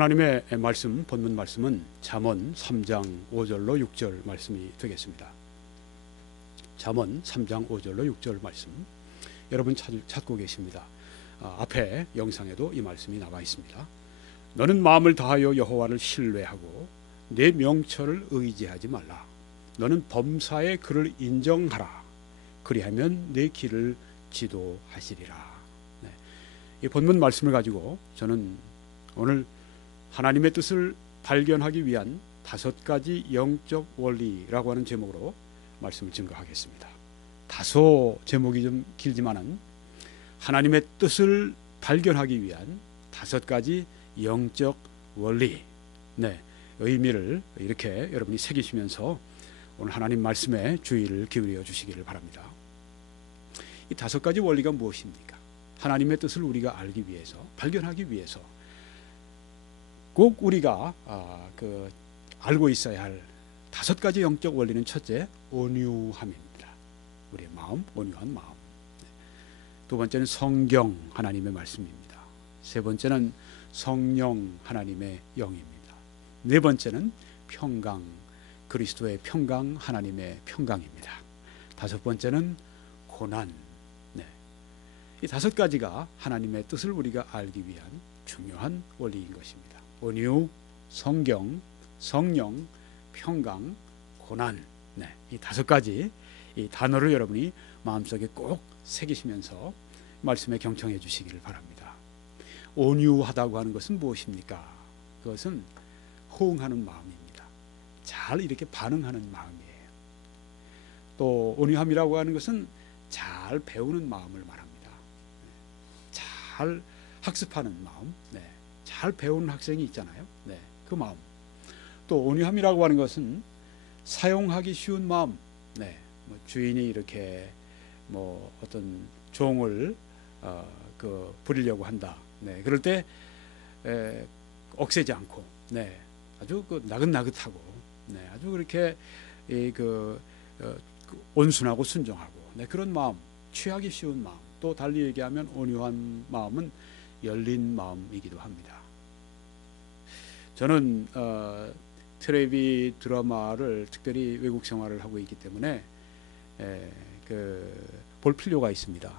하나님의 말씀, 본문 말씀은 잠언 3장 5절로 6절 말씀이 되겠습니다. 잠언 3장 5절로 6절 말씀, 여러분 찾고 계십니다. 앞에 영상에도 이 말씀이 나와 있습니다. 너는 마음을 다하여 여호와를 신뢰하고 내 명철을 의지하지 말라. 너는 범사의 그를 인정하라. 그리하면 내 길을 지도하시리라. 이 본문 말씀을 가지고 저는 오늘 하나님의 뜻을 발견하기 위한 5가지 영적 원리라고 하는 제목으로 말씀을 증거하겠습니다. 다소 제목이 좀 길지만은 하나님의 뜻을 발견하기 위한 5가지 영적 원리, 의미를 이렇게 여러분이 새기시면서 오늘 하나님 말씀에 주의를 기울여 주시기를 바랍니다. 이 5가지 원리가 무엇입니까? 하나님의 뜻을 우리가 알기 위해서, 발견하기 위해서 꼭 우리가 알고 있어야 할 5가지 영적 원리는, 첫째, 온유함입니다. 우리의 마음, 온유한 마음. 두 번째는 성경, 하나님의 말씀입니다. 세 번째는 성령, 하나님의 영입니다. 네 번째는 평강, 그리스도의 평강, 하나님의 평강입니다. 5번째는 고난. 이 5가지가 하나님의 뜻을 우리가 알기 위한 중요한 원리인 것입니다. 온유, 성경, 성령, 평강, 고난. 이 5가지 이 단어를 여러분이 마음속에 꼭 새기시면서 말씀에 경청해 주시기를 바랍니다. 온유하다고 하는 것은 무엇입니까? 그것은 호응하는 마음입니다. 잘 이렇게 반응하는 마음이에요. 또 온유함이라고 하는 것은 잘 배우는 마음을 말합니다. 잘 학습하는 마음, 잘 배우는 학생이 있잖아요. 그 마음. 또 온유함이라고 하는 것은 사용하기 쉬운 마음. 주인이 이렇게 어떤 종을 부리려고 한다. 그럴 때 억세지 않고, 아주 나긋나긋하고, 아주 그렇게 온순하고 순종하고, 그런 마음, 취하기 쉬운 마음. 또 달리 얘기하면 온유한 마음은 열린 마음이기도 합니다. 저는 텔레비 드라마를 특별히 외국 생활을 하고 있기 때문에 볼 필요가 있습니다.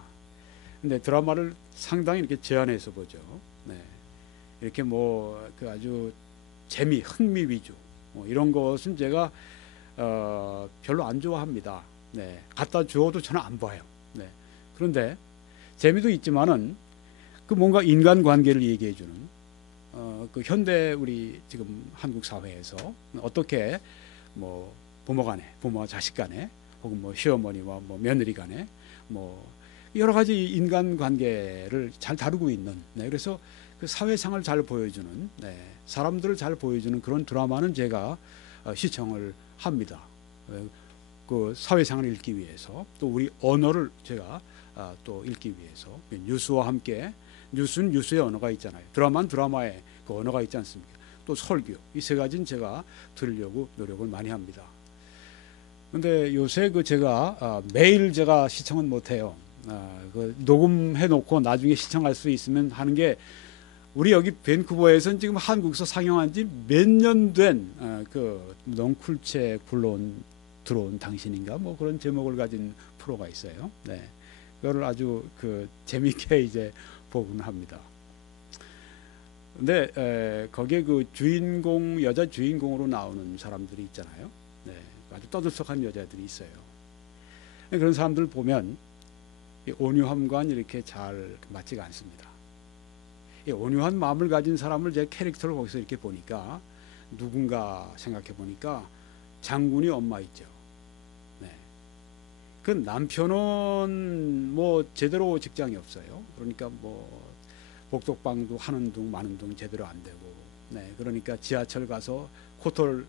근데 드라마를 상당히 이렇게 제한해서 보죠. 이렇게 아주 흥미 위주 이런 것은 제가 별로 안 좋아합니다. 갖다 주어도 저는 안 봐요. 그런데 재미도 있지만은 뭔가 인간관계를 얘기해주는 현대 우리 지금 한국 사회에서 어떻게 부모와 자식 간에, 혹은 시어머니와 며느리 간에 여러 가지 인간관계를 잘 다루고 있는, 그래서 그 사회상을 잘 보여주는, 사람들을 잘 보여주는 그런 드라마는 제가 시청을 합니다. 그 사회상을 읽기 위해서, 또 우리 언어를 제가 또 읽기 위해서. 뉴스와 함께, 뉴스는 뉴스의 언어가 있잖아요. 드라마는 드라마의 그 언어가 있지 않습니까? 또 설교, 이 3가지는 제가 들으려고 노력을 많이 합니다. 근데 요새 제가 매일 제가 시청은 못해요. 녹음해 놓고 나중에 시청할 수 있으면 하는 게, 우리 여기 밴쿠버에서는 지금 한국에서 상영한 지 몇 년 된 넝쿨체 들어온 당신인가 그런 제목을 가진 프로가 있어요. 그거를 아주 재미있게 이제 보곤 합니다. 근데 거기에 주인공, 여자 주인공으로 나오는 사람들이 있잖아요. 아주 떠들썩한 여자들이 있어요. 그런 사람들 보면 온유함과는 이렇게 잘 맞지가 않습니다. 온유한 마음을 가진 사람을 제 캐릭터를 거기서 이렇게 보니까, 누군가 생각해 보니까 장군이 엄마 있죠. 그 남편은 제대로 직장이 없어요. 그러니까 복덕방도 하는 둥 마는 둥 제대로 안 되고, 그러니까 지하철 가서 코털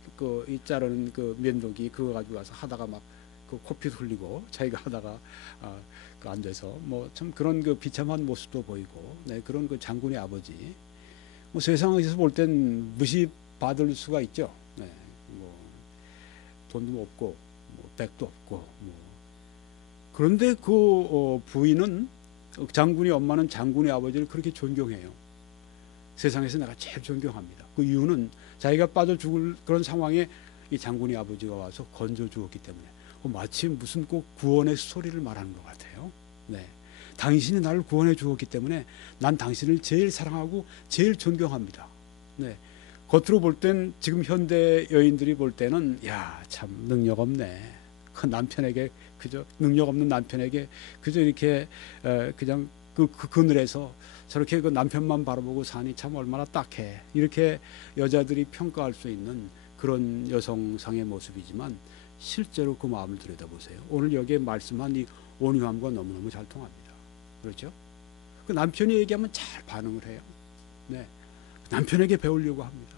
자르는 면도기 그거 가지고 가서 하다가 코피 흘리고 자기가 하다가 앉아서 참 그런 비참한 모습도 보이고, 그런 장군의 아버지, 세상에서 볼 땐 무시받을 수가 있죠. 돈도 없고 백도 없고 그런데 부인은, 장군의 엄마는 장군의 아버지를 그렇게 존경해요. 세상에서 내가 제일 존경합니다. 그 이유는 자기가 빠져 죽을 그런 상황에 이 장군의 아버지가 와서 건져 주었기 때문에 마치 무슨 꼭 구원의 스토리를 말하는 것 같아요. 네. 당신이 나를 구원해 주었기 때문에 난 당신을 제일 사랑하고 제일 존경합니다. 네. 겉으로 볼 땐 지금 현대 여인들이 볼 때는 야, 참 능력 없네. 그 남편에게 그저 능력 없는 남편에게 그저 이렇게 그냥 그 그늘에서 저렇게 그 남편만 바라보고 사니 참 얼마나 딱해. 이렇게 여자들이 평가할 수 있는 그런 여성상의 모습이지만 실제로 그 마음을 들여다보세요. 오늘 여기에 말씀한 이 온유함과 너무너무 잘 통합니다. 그렇죠? 그 남편이 얘기하면 잘 반응을 해요. 네. 남편에게 배우려고 합니다.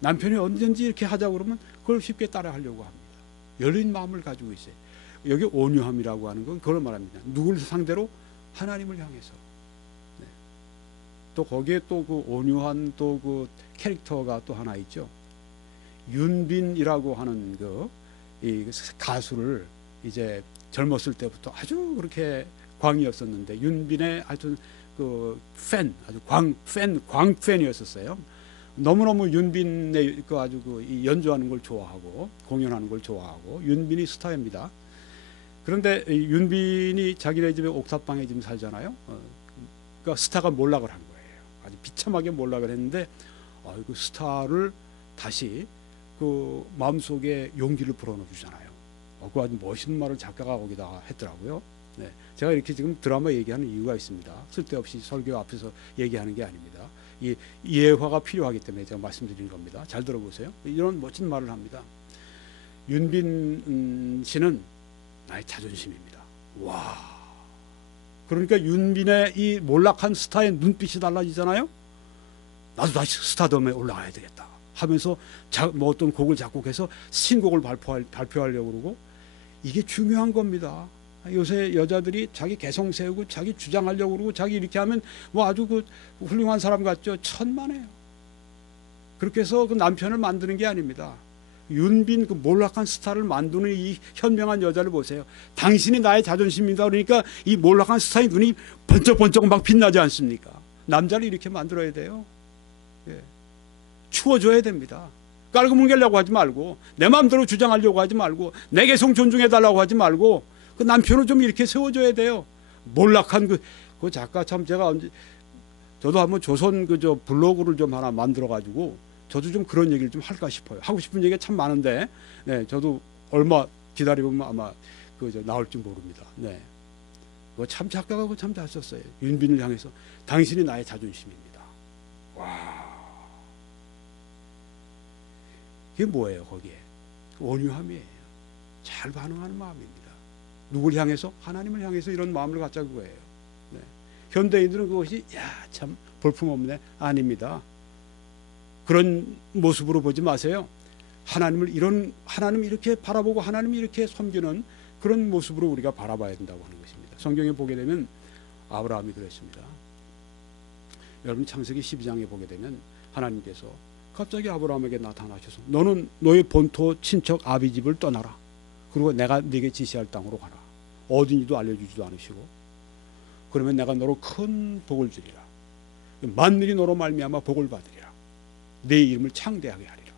남편이 언제든지 이렇게 하자고 그러면 그걸 쉽게 따라 하려고 합니다. 열린 마음을 가지고 있어요. 여기 온유함이라고 하는 건 그걸 말합니다. 누굴 상대로? 하나님을 향해서. 네. 또 거기에 또 그 온유한 또 그 캐릭터가 또 하나 있죠. 윤빈이라고 하는 이 가수를 이제 젊었을 때부터 아주 그렇게 광이었었는데 윤빈의 아주 그 아주 광팬이었었어요. 너무너무 윤빈의 그 아주 이 연주하는 걸 좋아하고 공연하는 걸 좋아하고 윤빈이 스타입니다. 그런데 윤빈이 자기네 집에 옥탑방에 지금 살잖아요. 그러니까 스타가 몰락을 한 거예요. 아주 비참하게 몰락을 했는데 그 스타를 다시 그 마음속에 용기를 불어넣어 주잖아요. 그 아주 멋있는 말을 작가가 거기다가 했더라고요. 네. 제가 이렇게 지금 드라마 얘기하는 이유가 있습니다. 쓸데없이 설교 앞에서 얘기하는 게 아닙니다. 이 예화가 필요하기 때문에 제가 말씀드리는 겁니다. 잘 들어보세요. 이런 멋진 말을 합니다. 윤빈 씨는 나의 자존심입니다. 와. 그러니까 윤빈의 이 몰락한 스타의 눈빛이 달라지잖아요. 나도 다시 스타덤에 올라가야 되겠다 하면서 뭐 어떤 곡을 작곡해서 신곡을 발표하려고 그러고, 이게 중요한 겁니다. 요새 여자들이 자기 개성 세우고 자기 주장하려고 그러고 자기 이렇게 하면 뭐 아주 그 훌륭한 사람 같죠. 천만에요. 그렇게 해서 그 남편을 만드는 게 아닙니다. 윤빈 그 몰락한 스타를 만드는 이 현명한 여자를 보세요. 당신이 나의 자존심이다 그러니까 이 몰락한 스타의 눈이 번쩍번쩍 막 빛나지 않습니까? 남자를 이렇게 만들어야 돼요. 예. 추워줘야 됩니다. 깔고뭉개려고 하지 말고, 내 마음대로 주장하려고 하지 말고, 내 개성 존중해달라고 하지 말고, 그 남편을 좀 이렇게 세워줘야 돼요. 몰락한 그 작가 참 제가 저도 한번 조선 블로그를 좀 하나 만들어가지고 저도 좀 그런 얘기를 좀 할까 싶어요. 하고 싶은 얘기가 참 많은데, 네, 저도 얼마 기다리면 아마 나올지 모릅니다. 네. 참 작가가 참 잘 썼어요. 윤빈을 향해서 당신이 나의 자존심입니다. 와. 그게 뭐예요, 거기에? 온유함이에요. 잘 반응하는 마음입니다. 누굴 향해서? 하나님을 향해서 이런 마음을 갖자는 거예요. 네. 현대인들은 그것이 참 볼품없네. 아닙니다. 그런 모습으로 보지 마세요. 하나님 이렇게 바라보고 하나님 이렇게 섬기는 그런 모습으로 우리가 바라봐야 된다고 하는 것입니다. 성경에 보게 되면 아브라함이 그랬습니다. 여러분 창세기 12장에 보게 되면 하나님께서 갑자기 아브라함에게 나타나셔서 너는 너의 본토 친척 아비 집을 떠나라. 그리고 내가 네게 지시할 땅으로 가라. 어딘지도 알려주지도 않으시고, 그러면 내가 너로 큰 복을 주리라. 만민이 너로 말미암아 복을 받으리라. 네 이름을 창대하게 하리라.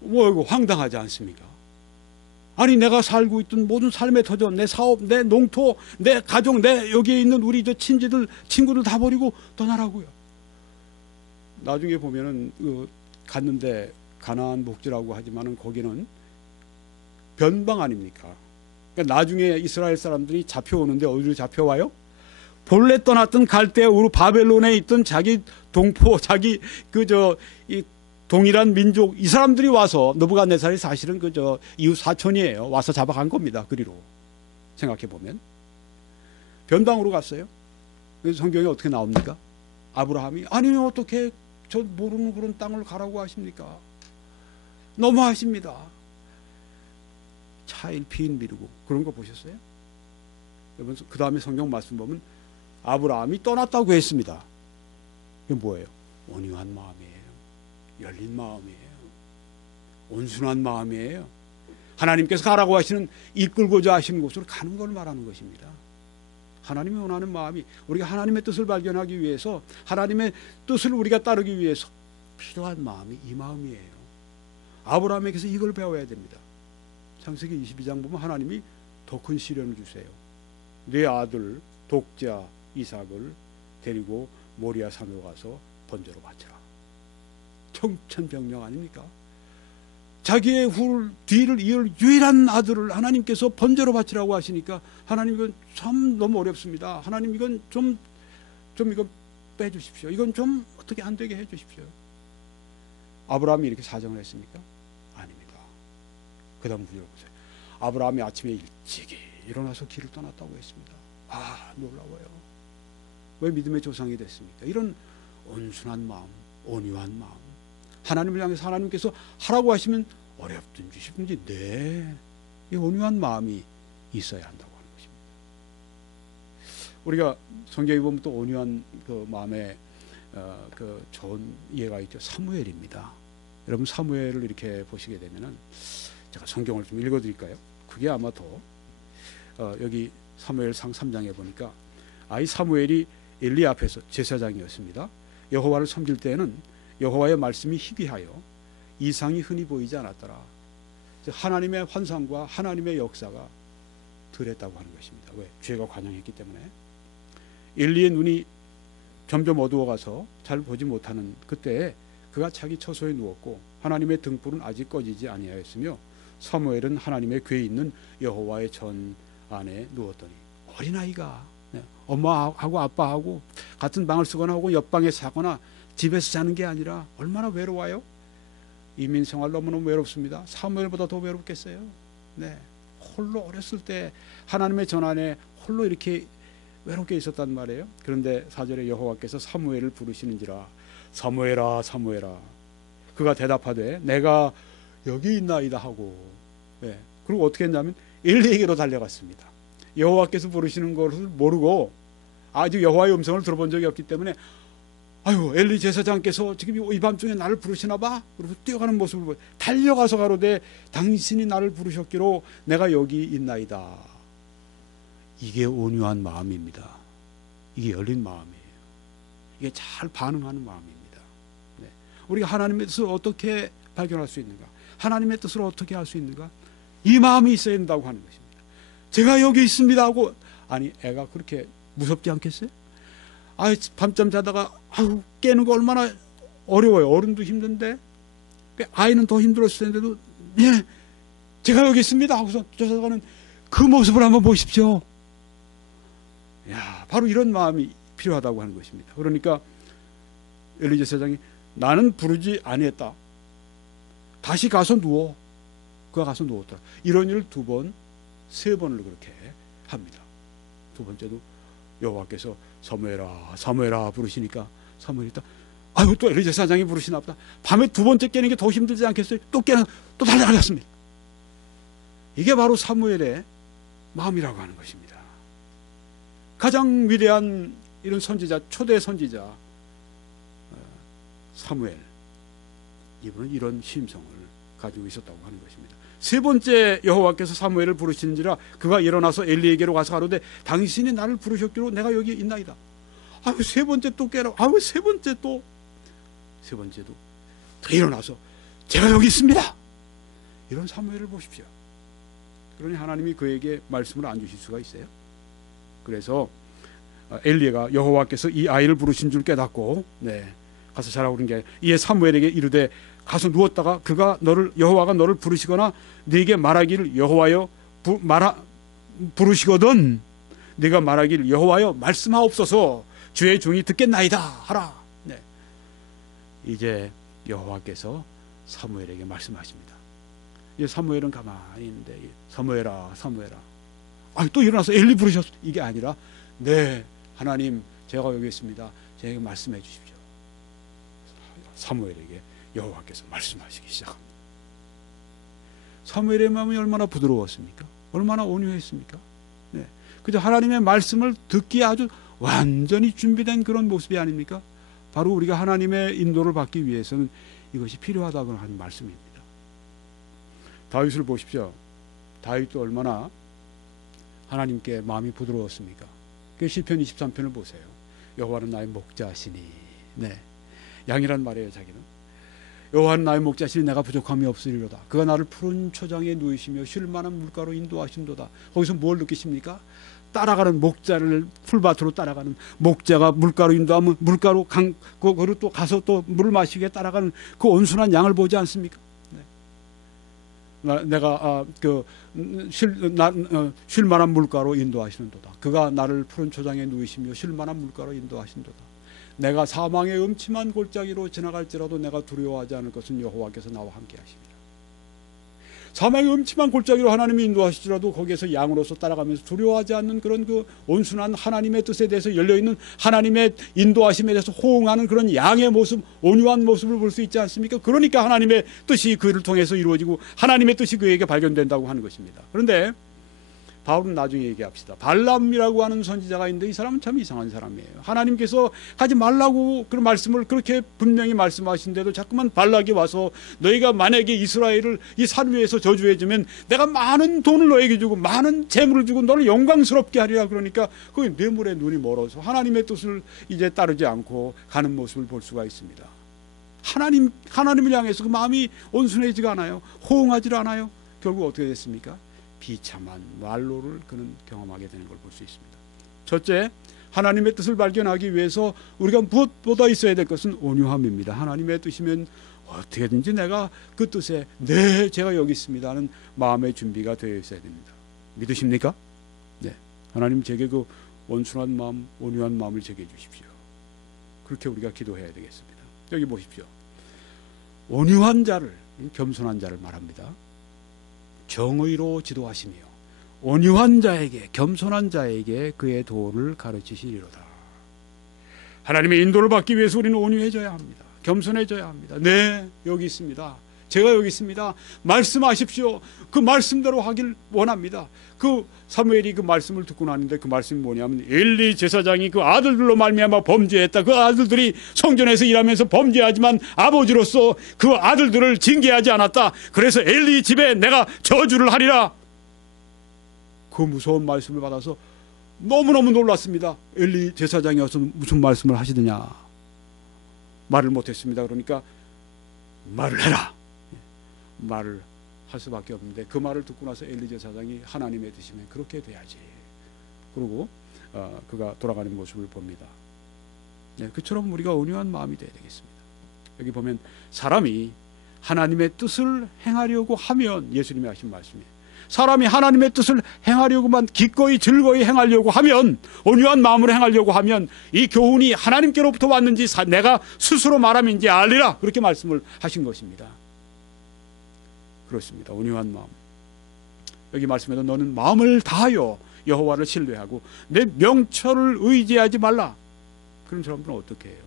뭐 이거 황당하지 않습니까? 아니 내가 살고 있던 모든 삶의 터전, 내 사업, 내 농토, 내 가족, 내 여기에 있는 우리 친구들 다 버리고 떠나라고요. 나중에 보면은 갔는데 가나안 복지라고 하지만은 거기는 변방 아닙니까? 그러니까 나중에 이스라엘 사람들이 잡혀오는데 어디로 잡혀와요? 본래 떠났던 갈대우르 바벨론에 있던 자기 동포, 자기 이 동일한 민족, 이 사람들이 와서 느부갓네살이 사실은 이웃 사촌이에요. 와서 잡아간 겁니다. 그리로 생각해 보면 변방으로 갔어요. 그래서 성경에 어떻게 나옵니까? 아브라함이 아니 어떻게 저 모르는 그런 땅을 가라고 하십니까? 너무하십니다. 차일 피인 미루고 그런 거 보셨어요? 여러분 그 다음에 성경 말씀 보면 아브라함이 떠났다고 했습니다. 이게 뭐예요? 온유한 마음이에요. 열린 마음이에요. 온순한 하나님이 원하는 마음이, 우리가 하나님의 뜻을 발견하기 위해서, 하나님의 뜻을 우리가 따르기 위해서 필요한 마음이 이 마음이에요. 아브라함에게서 이걸 배워야 됩니다. 창세기 22장 보면 하나님이 더 큰 시련을 주세요. 내 아들 독자 이삭을 데리고 모리아 산으로 가서 번제로 바치라. 청천벽력 아닙니까? 자기의 뒤를 이을 유일한 아들을 하나님께서 번제로 바치라고 하시니까 하나님 이건 참 너무 어렵습니다. 하나님 이건 좀 이거 빼주십시오. 이건 좀 어떻게 안 되게 해주십시오. 아브라함이 이렇게 사정을 했습니까? 아닙니다. 그 다음 구절 보세요. 아브라함이 아침에 일찍이 일어나서 길을 떠났다고 했습니다. 아, 놀라워요. 왜 믿음의 조상이 됐습니까? 이런 온순한 마음, 온유한 마음, 하나님을 향해서 하나님께서 하라고 하시면 어렵든지 쉽든지 이 온유한 마음이 있어야 한다고 하는 것입니다. 우리가 성경에 보면 또 온유한 그 마음에 그 좋은 예가 있죠. 사무엘입니다. 여러분 사무엘을 이렇게 보시게 되면은 제가 성경을 좀 읽어드릴까요? 그게 아마 더 여기 사무엘상 3장에 보니까 이 사무엘이 엘리 앞에서 제사장이었습니다. 여호와를 섬길 때에는 여호와의 말씀이 희귀하여 이상이 흔히 보이지 않았더라. 하나님의 환상과 하나님의 역사가 덜했다고 하는 것입니다. 왜? 죄가 관영했기 때문에. 엘리의 눈이 점점 어두워가서 잘 보지 못하는 그때에 그가 자기 처소에 누웠고 하나님의 등불은 아직 꺼지지 아니하였으며 사무엘은 하나님의 궤에 있는 여호와의 전 안에 누웠더니 어린아이가 엄마하고 아빠하고 같은 방을 쓰거나 혹은 옆방에 사거나 집에서 자는 게 아니라 얼마나 외로워요? 이민 생활 너무너무 외롭습니다. 사무엘보다 더 외롭겠어요. 네, 홀로 어렸을 때 하나님의 전 안에 홀로 이렇게 외롭게 있었단 말이에요. 그런데 4절에 여호와께서 사무엘을 부르시는지라 사무엘아 사무엘아 그가 대답하되 내가 여기 있나이다 하고 네. 그리고 어떻게 했냐면 엘리에게로 달려갔습니다. 여호와께서 부르시는 것을 모르고 아직 여호와의 음성을 들어본 적이 없기 때문에 아유 엘리 제사장께서 지금 이 밤중에 나를 부르시나 봐. 그리고 뛰어가는 모습을 보고 달려가서 가로되 당신이 나를 부르셨기로 내가 여기 있나이다. 이게 온유한 마음입니다. 이게 열린 마음이에요. 이게 잘 반응하는 마음입니다. 네. 우리가 하나님의 뜻을 어떻게 발견할 수 있는가? 하나님의 뜻을 어떻게 할 수 있는가? 이 마음이 있어야 된다고 하는 것입니다. 제가 여기 있습니다 하고 아니 애가 그렇게 무섭지 않겠어요? 밤잠 자다가 깨는 거 얼마나 어려워요. 어른도 힘든데 아이는 더 힘들었을 텐데도 예, 제가 여기 있습니다 하고서 쫓아가는 그 모습을 한번 보십시오. 야, 바로 이런 마음이 필요하다고 하는 것입니다. 그러니까 엘리 제사장이 나는 부르지 아니했다. 다시 가서 누워. 그가 가서 누웠더라. 이런 일을 2번, 3번을 그렇게 합니다. 2번째도 여호와께서 사무엘아 사무엘아 부르시니까 사무엘이 또 엘리 제사장이 부르시나 보다. 밤에 2번째 깨는 게 더 힘들지 않겠어요? 또 달려갔습니다. 이게 바로 사무엘의 마음이라고 하는 것입니다. 가장 위대한 이런 선지자, 초대 선지자 사무엘, 이분은 이런 심성을 가지고 있었다고 하는 것입니다. 3번째 여호와께서 사무엘을 부르시는지라 그가 일어나서 엘리에게로 가서 가로되 당신이 나를 부르셨기로 내가 여기 있나이다. 왜 3번째 또 깨라. 왜 3번째 또. 3번째도 또 일어나서 제가 여기 있습니다. 이런 사무엘을 보십시오. 그러니 하나님이 그에게 말씀을 안 주실 수가 있어요. 그래서 엘리가 여호와께서 이 아이를 부르신 줄 깨닫고 가서 자라고 그런 게 이에 사무엘에게 이르되 가서 누웠다가 여호와가 너를 부르시거나 네게 말하기를 여호와여 부르시거든 네가 말하기를 여호와여 말씀하옵소서 주의 종이 듣겠나이다 하라. 이제 여호와께서 사무엘에게 말씀하십니다. 이제 사무엘은 가만히 있는데 사무엘아 사무엘아 또 일어나서 엘리 부르셨어. 이게 아니라 네 하나님 제가 여기 있습니다. 제게 말씀해 주십시오. 사무엘에게 여호와께서 말씀하시기 시작합니다. 사무엘의 마음이 얼마나 부드러웠습니까? 얼마나 온유했습니까? 네. 그저 하나님의 말씀을 듣기에 아주 완전히 준비된 그런 모습이 아닙니까? 바로 우리가 하나님의 인도를 받기 위해서는 이것이 필요하다고 하는 말씀입니다. 다윗을 보십시오. 다윗도 얼마나 하나님께 마음이 부드러웠습니까? 그 시편 23편을 보세요. 여호와는 나의 목자시니, 네, 양이란 말이에요. 자기는 여호와는 나의 목자시니 내가 부족함이 없으리로다. 그가 나를 푸른 초장에 누이시며 쉴 만한 물가로 인도하신도다. 거기서 뭘 느끼십니까? 따라가는 목자를, 풀밭으로 따라가는 목자가 물가로 인도하면 물가로 그리고 또 가서 또 물을 마시게 따라가는 그 온순한 양을 보지 않습니까? 네. 내가 쉴 만한 물가로 인도하시는도다. 그가 나를 푸른 초장에 누이시며 쉴 만한 물가로 인도하신도다. 내가 사망의 음침한 골짜기로 지나갈지라도 내가 두려워하지 않을 것은 여호와께서 나와 함께 하십니다. 사망의 음침한 골짜기로 하나님이 인도하시더라도 거기에서 양으로서 따라가면서 두려워하지 않는 그런 그 온순한 하나님의 뜻에 대해서 열려있는 하나님의 인도하심에 대해서 호응하는 그런 양의 모습, 온유한 모습을 볼 수 있지 않습니까? 그러니까 하나님의 뜻이 그를 통해서 이루어지고 하나님의 뜻이 그에게 발견된다고 하는 것입니다. 그런데 바울은 나중에 얘기합시다. 발람이라고 하는 선지자가 있는데 이 사람은 참 이상한 사람이에요. 하나님께서 하지 말라고 그런 말씀을 그렇게 분명히 말씀하신데도 자꾸만 발락이 와서 너희가 만약에 이스라엘을 이 산 위에서 저주해주면 내가 많은 돈을 너에게 주고 많은 재물을 주고 너를 영광스럽게 하리라. 그러니까 그 뇌물에 눈이 멀어서 하나님의 뜻을 이제 따르지 않고 가는 모습을 볼 수가 있습니다. 하나님을 향해서 그 마음이 온순해지가 않아요. 호응하지 않아요. 결국 어떻게 됐습니까? 비참한 완로를 그는 경험하게 되는 걸 볼 수 있습니다. 첫째, 하나님의 뜻을 발견하기 위해서 우리가 무엇보다 있어야 될 것은 온유함입니다. 하나님의 뜻이면 어떻게든지 내가 그 뜻에 네, 제가 여기 있습니다 하는 마음의 준비가 되어 있어야 됩니다. 믿으십니까? 네, 하나님 제게 그 온순한 마음, 온유한 마음을 제게 주십시오. 그렇게 우리가 기도해야 되겠습니다. 여기 보십시오. 온유한 자를, 겸손한 자를 말합니다. 정의로 지도하시며 온유한 자에게, 겸손한 자에게 그의 도를 가르치시리로다. 하나님의 인도를 받기 위해서 우리는 온유해져야 합니다. 겸손해져야 합니다. 네, 여기 있습니다. 제가 여기 있습니다. 말씀하십시오. 그 말씀대로 하길 원합니다. 그 사무엘이 그 말씀을 듣고 나는데 그 말씀이 뭐냐면 엘리 제사장이 그 아들들로 말미암아 범죄했다. 그 아들들이 성전에서 일하면서 범죄하지만 아버지로서 그 아들들을 징계하지 않았다. 그래서 엘리 집에 내가 저주를 하리라. 그 무서운 말씀을 받아서 너무너무 놀랐습니다. 엘리 제사장이 와서 무슨 말씀을 하시더냐. 말을 못했습니다. 그러니까 말을 해라. 말을 할 수밖에 없는데 그 말을 듣고 나서 엘리 제사장이 하나님의 뜻이면 그렇게 돼야지. 그리고 그가 돌아가는 모습을 봅니다. 네, 그처럼 우리가 온유한 마음이 되어야 되겠습니다. 여기 보면 사람이 하나님의 뜻을 행하려고 하면, 예수님이 하신 말씀이에요. 사람이 하나님의 뜻을 행하려고만 기꺼이 즐거이 행하려고 하면, 온유한 마음으로 행하려고 하면 이 교훈이 하나님께로부터 왔는지 내가 스스로 말함인지 알리라. 그렇게 말씀을 하신 것입니다. 그렇습니다. 온유한 마음. 여기 말씀에도 너는 마음을 다하여 여호와를 신뢰하고 내 명철을 의지하지 말라. 그런 사람들은 어떻게 해요?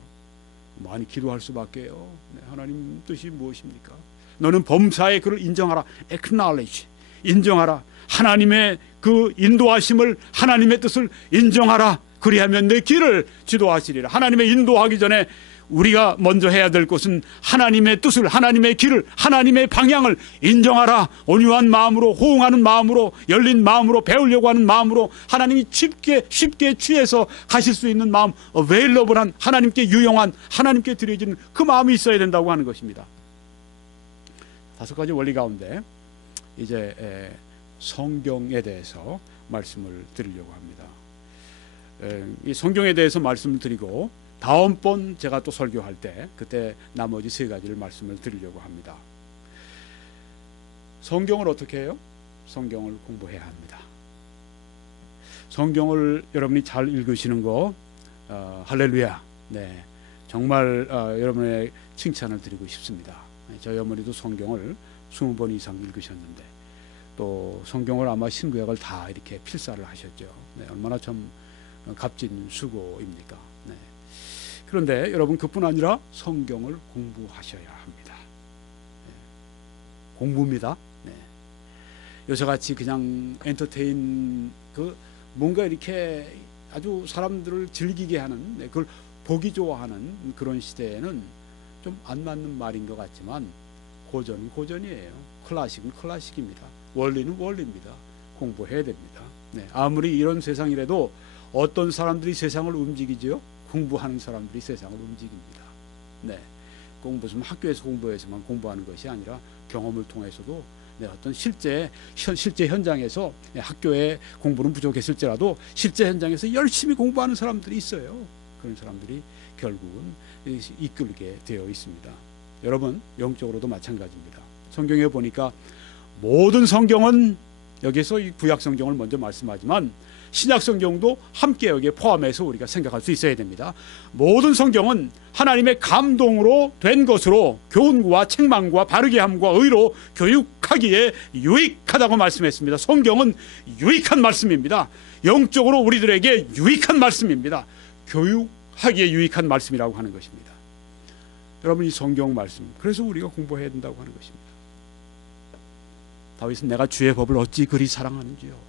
많이 기도할 수밖에요. 네, 하나님 뜻이 무엇입니까? 너는 범사에 그를 인정하라. acknowledge. 인정하라. 하나님의 그 인도하심을, 하나님의 뜻을 인정하라. 그리하면 내 길을 지도하시리라. 하나님의 인도하기 전에 우리가 먼저 해야 될 것은 하나님의 뜻을, 하나님의 길을, 하나님의 방향을 인정하라. 온유한 마음으로, 호응하는 마음으로, 열린 마음으로, 배우려고 하는 마음으로, 하나님이 쉽게 취해서 가실 수 있는 마음, available한, 하나님께 유용한, 하나님께 드려지는 그 마음이 있어야 된다고 하는 것입니다. 5가지 원리 가운데 이제 성경에 대해서 말씀을 드리려고 합니다. 이 성경에 대해서 말씀을 드리고 다음번 제가 또 설교할 때 그때 나머지 3가지를 말씀을 드리려고 합니다. 성경을 어떻게 해요? 성경을 공부해야 합니다. 성경을 여러분이 잘 읽으시는 거 할렐루야. 네, 정말 여러분의 칭찬을 드리고 싶습니다. 저희 어머니도 성경을 20번 이상 읽으셨는데 또 성경을 아마 신구약을 다 이렇게 필사를 하셨죠. 네, 얼마나 참 값진 수고입니까? 네. 그런데 여러분 그뿐 아니라 성경을 공부하셔야 합니다. 네. 공부입니다. 네. 요새같이 그냥 엔터테인 뭔가 이렇게 아주 사람들을 즐기게 하는, 네, 그걸 보기 좋아하는 그런 시대에는 좀 안 맞는 말인 것 같지만 고전은 고전이에요. 클래식은 클래식입니다. 원리는 원리입니다. 공부해야 됩니다. 네, 아무리 이런 세상이라도 어떤 사람들이 세상을 움직이죠? 공부하는 사람들이 세상을 움직입니다. 네, 꼭 무슨 학교에서 공부해서만 공부하는 것이 아니라 경험을 통해서도 어떤 실제 현장에서 학교에 공부는 부족했을지라도 실제 현장에서 열심히 공부하는 사람들이 있어요. 그런 사람들이 결국은 이끌게 되어 있습니다. 여러분, 영적으로도 마찬가지입니다. 성경에 보니까 모든 성경은, 여기서 이 구약 성경을 먼저 말씀하지만 신약 성경도 함께 여기에 포함해서 우리가 생각할 수 있어야 됩니다. 모든 성경은 하나님의 감동으로 된 것으로 교훈과 책망과 바르게 함과 의로 교육하기에 유익하다고 말씀했습니다. 성경은 유익한 말씀입니다. 영적으로 우리들에게 유익한 말씀입니다. 교육하기에 유익한 말씀이라고 하는 것입니다. 여러분, 이 성경 말씀, 그래서 우리가 공부해야 된다고 하는 것입니다. 다윗은 내가 주의 법을 어찌 그리 사랑하는지요.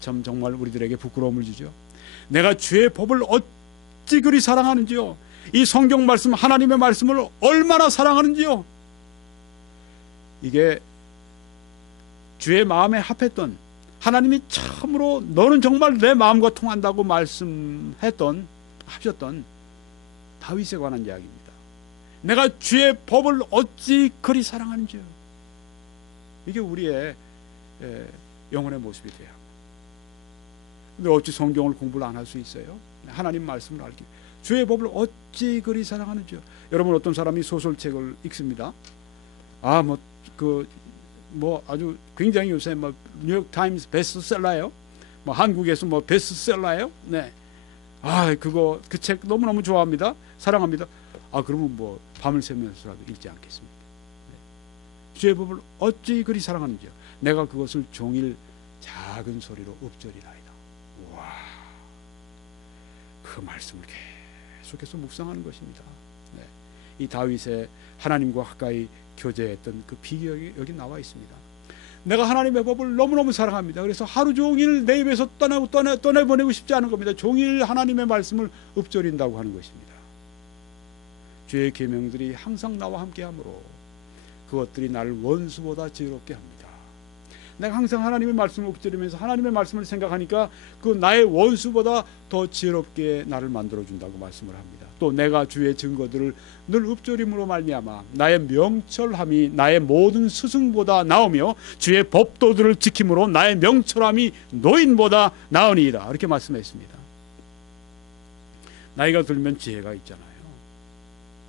참 정말 우리들에게 부끄러움을 주죠. 내가 주의 법을 어찌 그리 사랑하는지요. 이 성경 말씀, 하나님의 말씀을 얼마나 사랑하는지요. 이게 주의 마음에 합했던, 하나님이 참으로 너는 정말 내 마음과 통한다고 하셨던 다윗에 관한 이야기입니다. 내가 주의 법을 어찌 그리 사랑하는지요. 이게 우리의 영혼의 모습이 돼야 합니다. 근데 어찌 성경을 공부를 안 할 수 있어요? 하나님 말씀을 알기, 주의 법을 어찌 그리 사랑하는지요. 여러분, 어떤 사람이 소설책을 읽습니다. 아주 굉장히 요새 뉴욕 타임스 베스트셀러예요. 한국에서 베스트셀러예요. 네. 그 책 너무너무 좋아합니다. 사랑합니다. 그러면 밤을 새면서라도 읽지 않겠습니까? 네. 주의 법을 어찌 그리 사랑하는지요. 내가 그것을 종일 작은 소리로 읊조리나이다. 그 말씀을 계속해서 묵상하는 것입니다. 네. 이 다윗의 하나님과 가까이 교제했던 그 비결이 여기 나와 있습니다. 내가 하나님의 법을 너무너무 사랑합니다. 그래서 하루 종일 내 입에서 떠내보내고 싶지 않은 겁니다. 종일 하나님의 말씀을 읊조린다고 하는 것입니다. 주의 계명들이 항상 나와 함께하므로 그것들이 나를 원수보다 지혜롭게 합니다. 내가 항상 하나님의 말씀을 읊조리면서 하나님의 말씀을 생각하니까 그 나의 원수보다 더 지혜롭게 나를 만들어준다고 말씀을 합니다. 또 내가 주의 증거들을 늘 읊조림으로 말미암아 나의 명철함이 나의 모든 스승보다 나으며 주의 법도들을 지킴으로 나의 명철함이 노인보다 나으니이다. 이렇게 말씀했습니다. 나이가 들면 지혜가 있잖아요.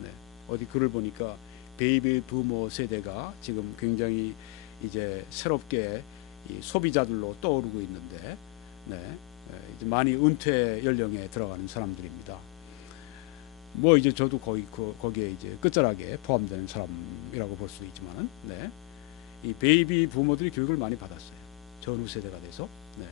네. 어디 글을 보니까 베이비 부모 세대가 지금 굉장히 이제 새롭게 이 소비자들로 떠오르고 있는데, 네, 이제 많이 은퇴 연령에 들어가는 사람들입니다. 이제 저도 거기에 이제 끝자락에 포함되는 사람이라고 볼 수도 있지만, 네, 이 베이비 부모들이 교육을 많이 받았어요. 전후 세대가 돼서, 네,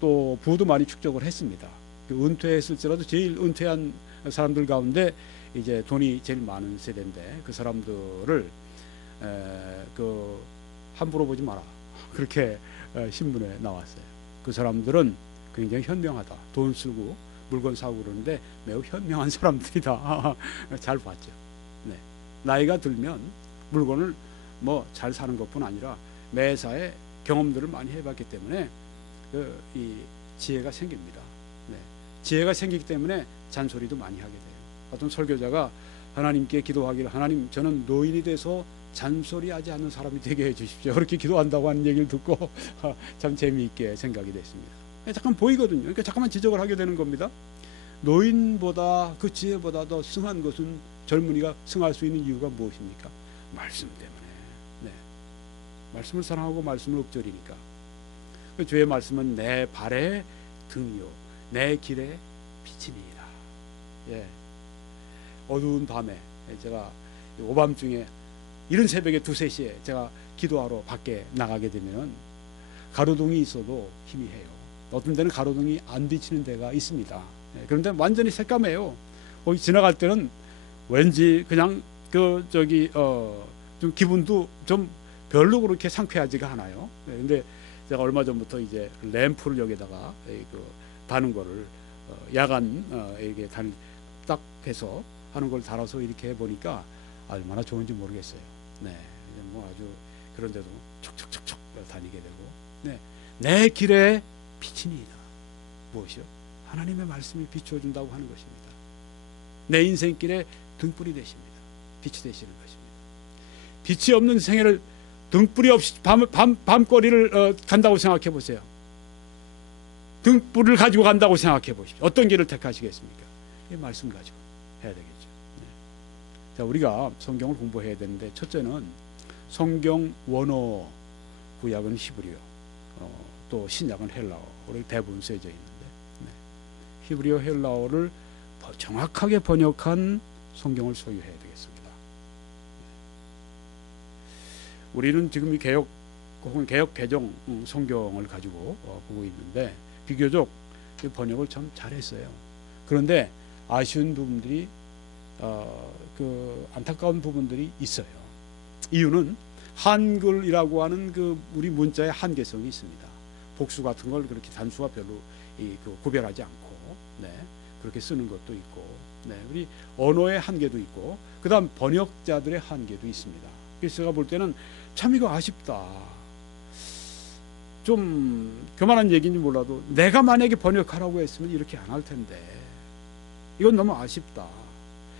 또 부도 많이 축적을 했습니다. 은퇴했을지라도 제일 은퇴한 사람들 가운데 이제 돈이 제일 많은 세대인데 그 사람들을 함부로 보지 마라. 그렇게 신문에 나왔어요. 그 사람들은 굉장히 현명하다. 돈 쓰고 물건 사고 그러는데 매우 현명한 사람들이다. 잘 봤죠. 네. 나이가 들면 물건을 잘 사는 것뿐 아니라 매사에 경험들을 많이 해봤기 때문에 이 지혜가 생깁니다. 네. 지혜가 생기기 때문에 잔소리도 많이 하게 돼요. 어떤 설교자가 하나님께 기도하기를, 하나님, 저는 노인이 돼서 잔소리하지 않는 사람이 되게 해주십시오. 그렇게 기도한다고 하는 얘기를 듣고 참 재미있게 생각이 됐습니다. 잠깐 보이거든요. 그러니까 잠깐만 지적을 하게 되는 겁니다. 노인보다, 그 지혜보다 더 승한 것은 젊은이가 승할 수 있는 이유가 무엇입니까? 말씀 때문에. 네. 말씀을 사랑하고 말씀을 읊조리니까. 주의 말씀은 내 발의 등이요 내 길의 빛이니이다. 예. 어두운 밤에 제가 오밤중에 이른 새벽에 2, 3시에 제가 기도하러 밖에 나가게 되면 가로등이 있어도 힘이 해요. 어떤 데는 가로등이 안 비치는 데가 있습니다. 그런데 완전히 새까매요. 거기 지나갈 때는 왠지 그냥 좀 기분도 좀 별로 그렇게 상쾌하지가 않아요. 근데 제가 얼마 전부터 이제 램프를 여기다가 다는 거를 야간 이게 딱 해서 하는 걸 달아서 이렇게 해보니까 얼마나 좋은지 모르겠어요. 네, 아주 그런데도 촉촉촉촉 다니게 되고, 네, 내 길에 빛이니이다. 무엇이요? 하나님의 말씀이 비추어준다고 하는 것입니다. 내 인생길에 등불이 되십니다. 빛이 되시는 것입니다. 빛이 없는 생애를 등불이 없이 밤거리를 간다고 생각해 보세요. 등불을 가지고 간다고 생각해 보십시오. 어떤 길을 택하시겠습니까? 이 말씀 가지고 해야 되겠죠. 네. 자, 우리가 성경을 공부해야 되는데 첫째는 성경 원어, 구약은 히브리어, 또 신약은 헬라어, 우리 대부분 쓰여져 있는데 네. 히브리어, 헬라어를 정확하게 번역한 성경을 소유해야 되겠습니다. 우리는 지금 이 개역 혹은 개역 개정 성경을 가지고 보고 있는데 비교적 번역을 참 잘했어요. 그런데 아쉬운 부분들이 그 안타까운 부분들이 있어요. 이유는 한글이라고 하는 그 우리 문자의 한계성이 있습니다. 복수 같은 걸 그렇게 단수와 별로 구별하지 않고 네, 그렇게 쓰는 것도 있고 네, 우리 언어의 한계도 있고 그다음 번역자들의 한계도 있습니다. 그래서 제가 볼 때는 참 이거 아쉽다. 좀 교만한 얘기인지 몰라도 내가 만약에 번역하라고 했으면 이렇게 안 할 텐데 이건 너무 아쉽다.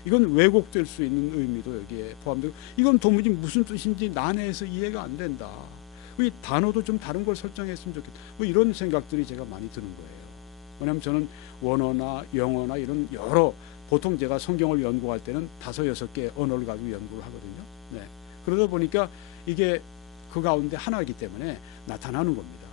이건 왜곡될 수 있는 의미도 여기에 포함되고 이건 도무지 무슨 뜻인지 난해해서 이해가 안 된다. 이 단어도 좀 다른 걸 설정했으면 좋겠다. 뭐 이런 생각들이 제가 많이 드는 거예요. 왜냐하면 저는 원어나 영어나 이런 여러 보통 제가 성경을 연구할 때는 5, 6개 언어를 가지고 연구를 하거든요. 네. 그러다 보니까 이게 그 가운데 하나이기 때문에 나타나는 겁니다.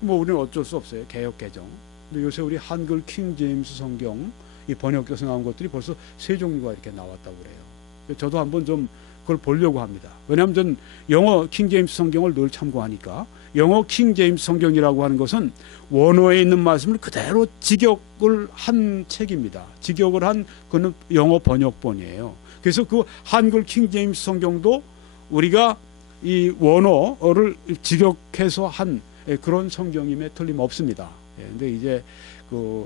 뭐 우리는 어쩔 수 없어요. 개역 개정. 근데 요새 우리 한글 킹 제임스 성경 이 번역돼서 나온 것들이 벌써 3종류가 이렇게 나왔다고 그래요. 저도 한번 좀 그걸 보려고 합니다. 왜냐하면 전 영어 킹 제임스 성경을 늘 참고하니까 영어 킹 제임스 성경이라고 하는 것은 원어에 있는 말씀을 그대로 직역을 한 책입니다. 직역을 한 그는 영어 번역본이에요. 그래서 그 한글 킹 제임스 성경도 우리가 이 원어를 직역해서 한 그런 성경임에 틀림없습니다. 근데 이제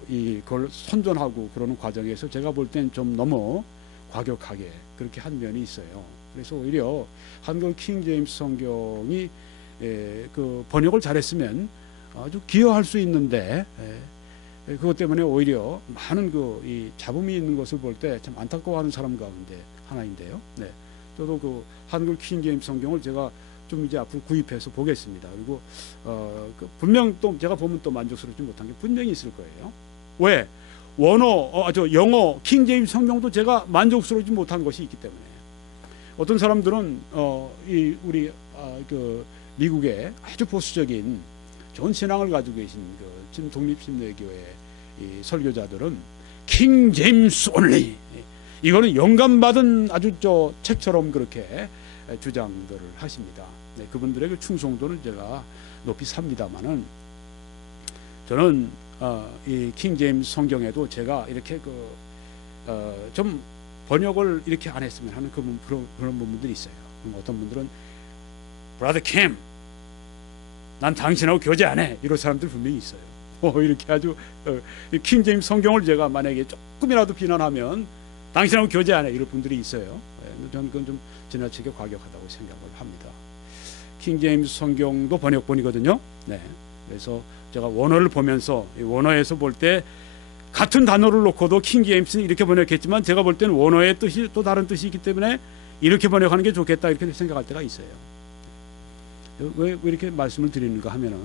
이걸 선전하고 그러는 과정에서 제가 볼 땐 좀 너무 과격하게 그렇게 한 면이 있어요. 그래서 오히려 한글 킹 제임스 성경이 그 번역을 잘했으면 아주 기여할 수 있는데 그것 때문에 오히려 많은 이 잡음이 있는 것을 볼 때 참 안타까워하는 사람 가운데 하나인데요. 네. 저도 그 한글 킹 제임스 성경을 제가 좀 이제 앞으로 구입해서 보겠습니다. 그리고 분명 또 제가 보면 또 만족스럽지 못한 게 분명히 있을 거예요. 왜? 영어 킹 제임스 성경도 제가 만족스럽지 못한 것이 있기 때문에 어떤 사람들은 우리 미국의 아주 보수적인 좋은 신앙을 가지고 계신 그 독립심례교회 이 설교자들은 킹 제임스 온리 이거는 영감받은 아주 책처럼 그렇게 주장들을 하십니다. 네, 그분들의 그 충성도는 제가 높이 삽니다만은 저는 이 킹 제임스 성경에도 제가 이렇게 좀 번역을 이렇게 안 했으면 하는 그런 부분들이 있어요. 어떤 분들은 브라더 캠, 난 당신하고 교제 안 해. 이런 사람들 분명히 있어요. 이렇게 아주 킹 제임스 성경을 제가 만약에 조금이라도 비난하면 당신하고 교제 안 해. 이런 분들이 있어요. 저는 그건 좀 지나치게 과격하다고 생각을 합니다. 킹 제임스 성경도 번역본이거든요. 네. 그래서 제가 원어를 보면서 이 원어에서 볼 때 같은 단어를 놓고도 킹 제임스는 이렇게 번역했지만 제가 볼 때는 원어의 뜻이 또 다른 뜻이 있기 때문에 이렇게 번역하는 게 좋겠다 이렇게 생각할 때가 있어요. 왜 이렇게 말씀을 드리는가 하면은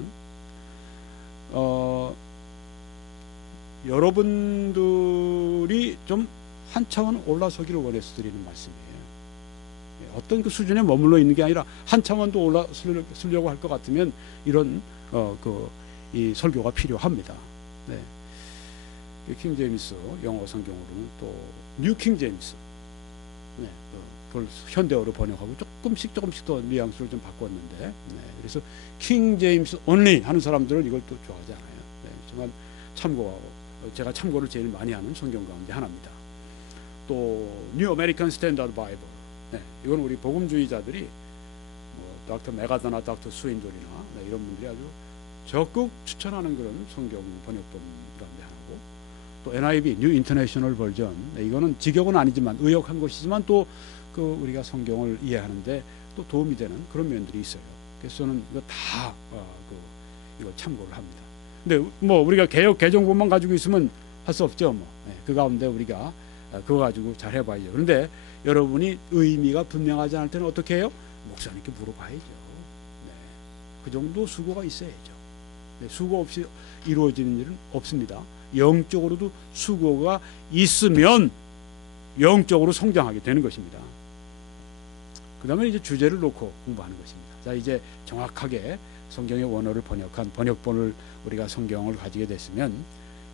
여러분들이 좀 한 차원 올라서기를 원해서 드리는 말씀이에요. 어떤 그 수준에 머물러 있는 게 아니라 한 차원 더 올라서려고 할 것 같으면 이런 이 설교가 필요합니다. 네. 킹 제임스 영어 성경으로는 또 뉴 킹 제임스 네, 그걸 현대어로 번역하고 조금씩 더 뉘앙스를 좀 바꿨는데 네, 그래서 킹 제임스 온리 하는 사람들은 이걸 또 좋아하지 않아요. 네, 하지만 제가 참고를 제일 많이 하는 성경 가운데 하나입니다. 또 뉴 아메리칸 스탠다드 바이블 네, 이건 우리 복음주의자들이 닥터 메가더나 닥터 스윈돌이나 네, 이런 분들이 아주 적극 추천하는 그런 성경 번역본 가운데 하나고 또 NIV 뉴 인터내셔널 버전 네, 이거는 직역은 아니지만 의역한 것이지만 또 우리가 성경을 이해하는데 또 도움이 되는 그런 면들이 있어요. 그래서 저는 이거 다 이거 참고를 합니다. 근데 뭐 우리가 개역 개정본만 가지고 있으면 할 수 없죠. 뭐. 그 가운데 우리가 그거 가지고 잘 해봐야죠. 그런데 여러분이 의미가 분명하지 않을 때는 어떻게 해요? 목사님께 물어봐야죠. 네. 그 정도 수고가 있어야죠. 네. 수고 없이 이루어지는 일은 없습니다. 영적으로도 수고가 있으면 영적으로 성장하게 되는 것입니다. 그 다음에 이제 주제를 놓고 공부하는 것입니다. 자, 이제 정확하게 성경의 원어를 번역한 번역본을 우리가 성경을 가지게 됐으면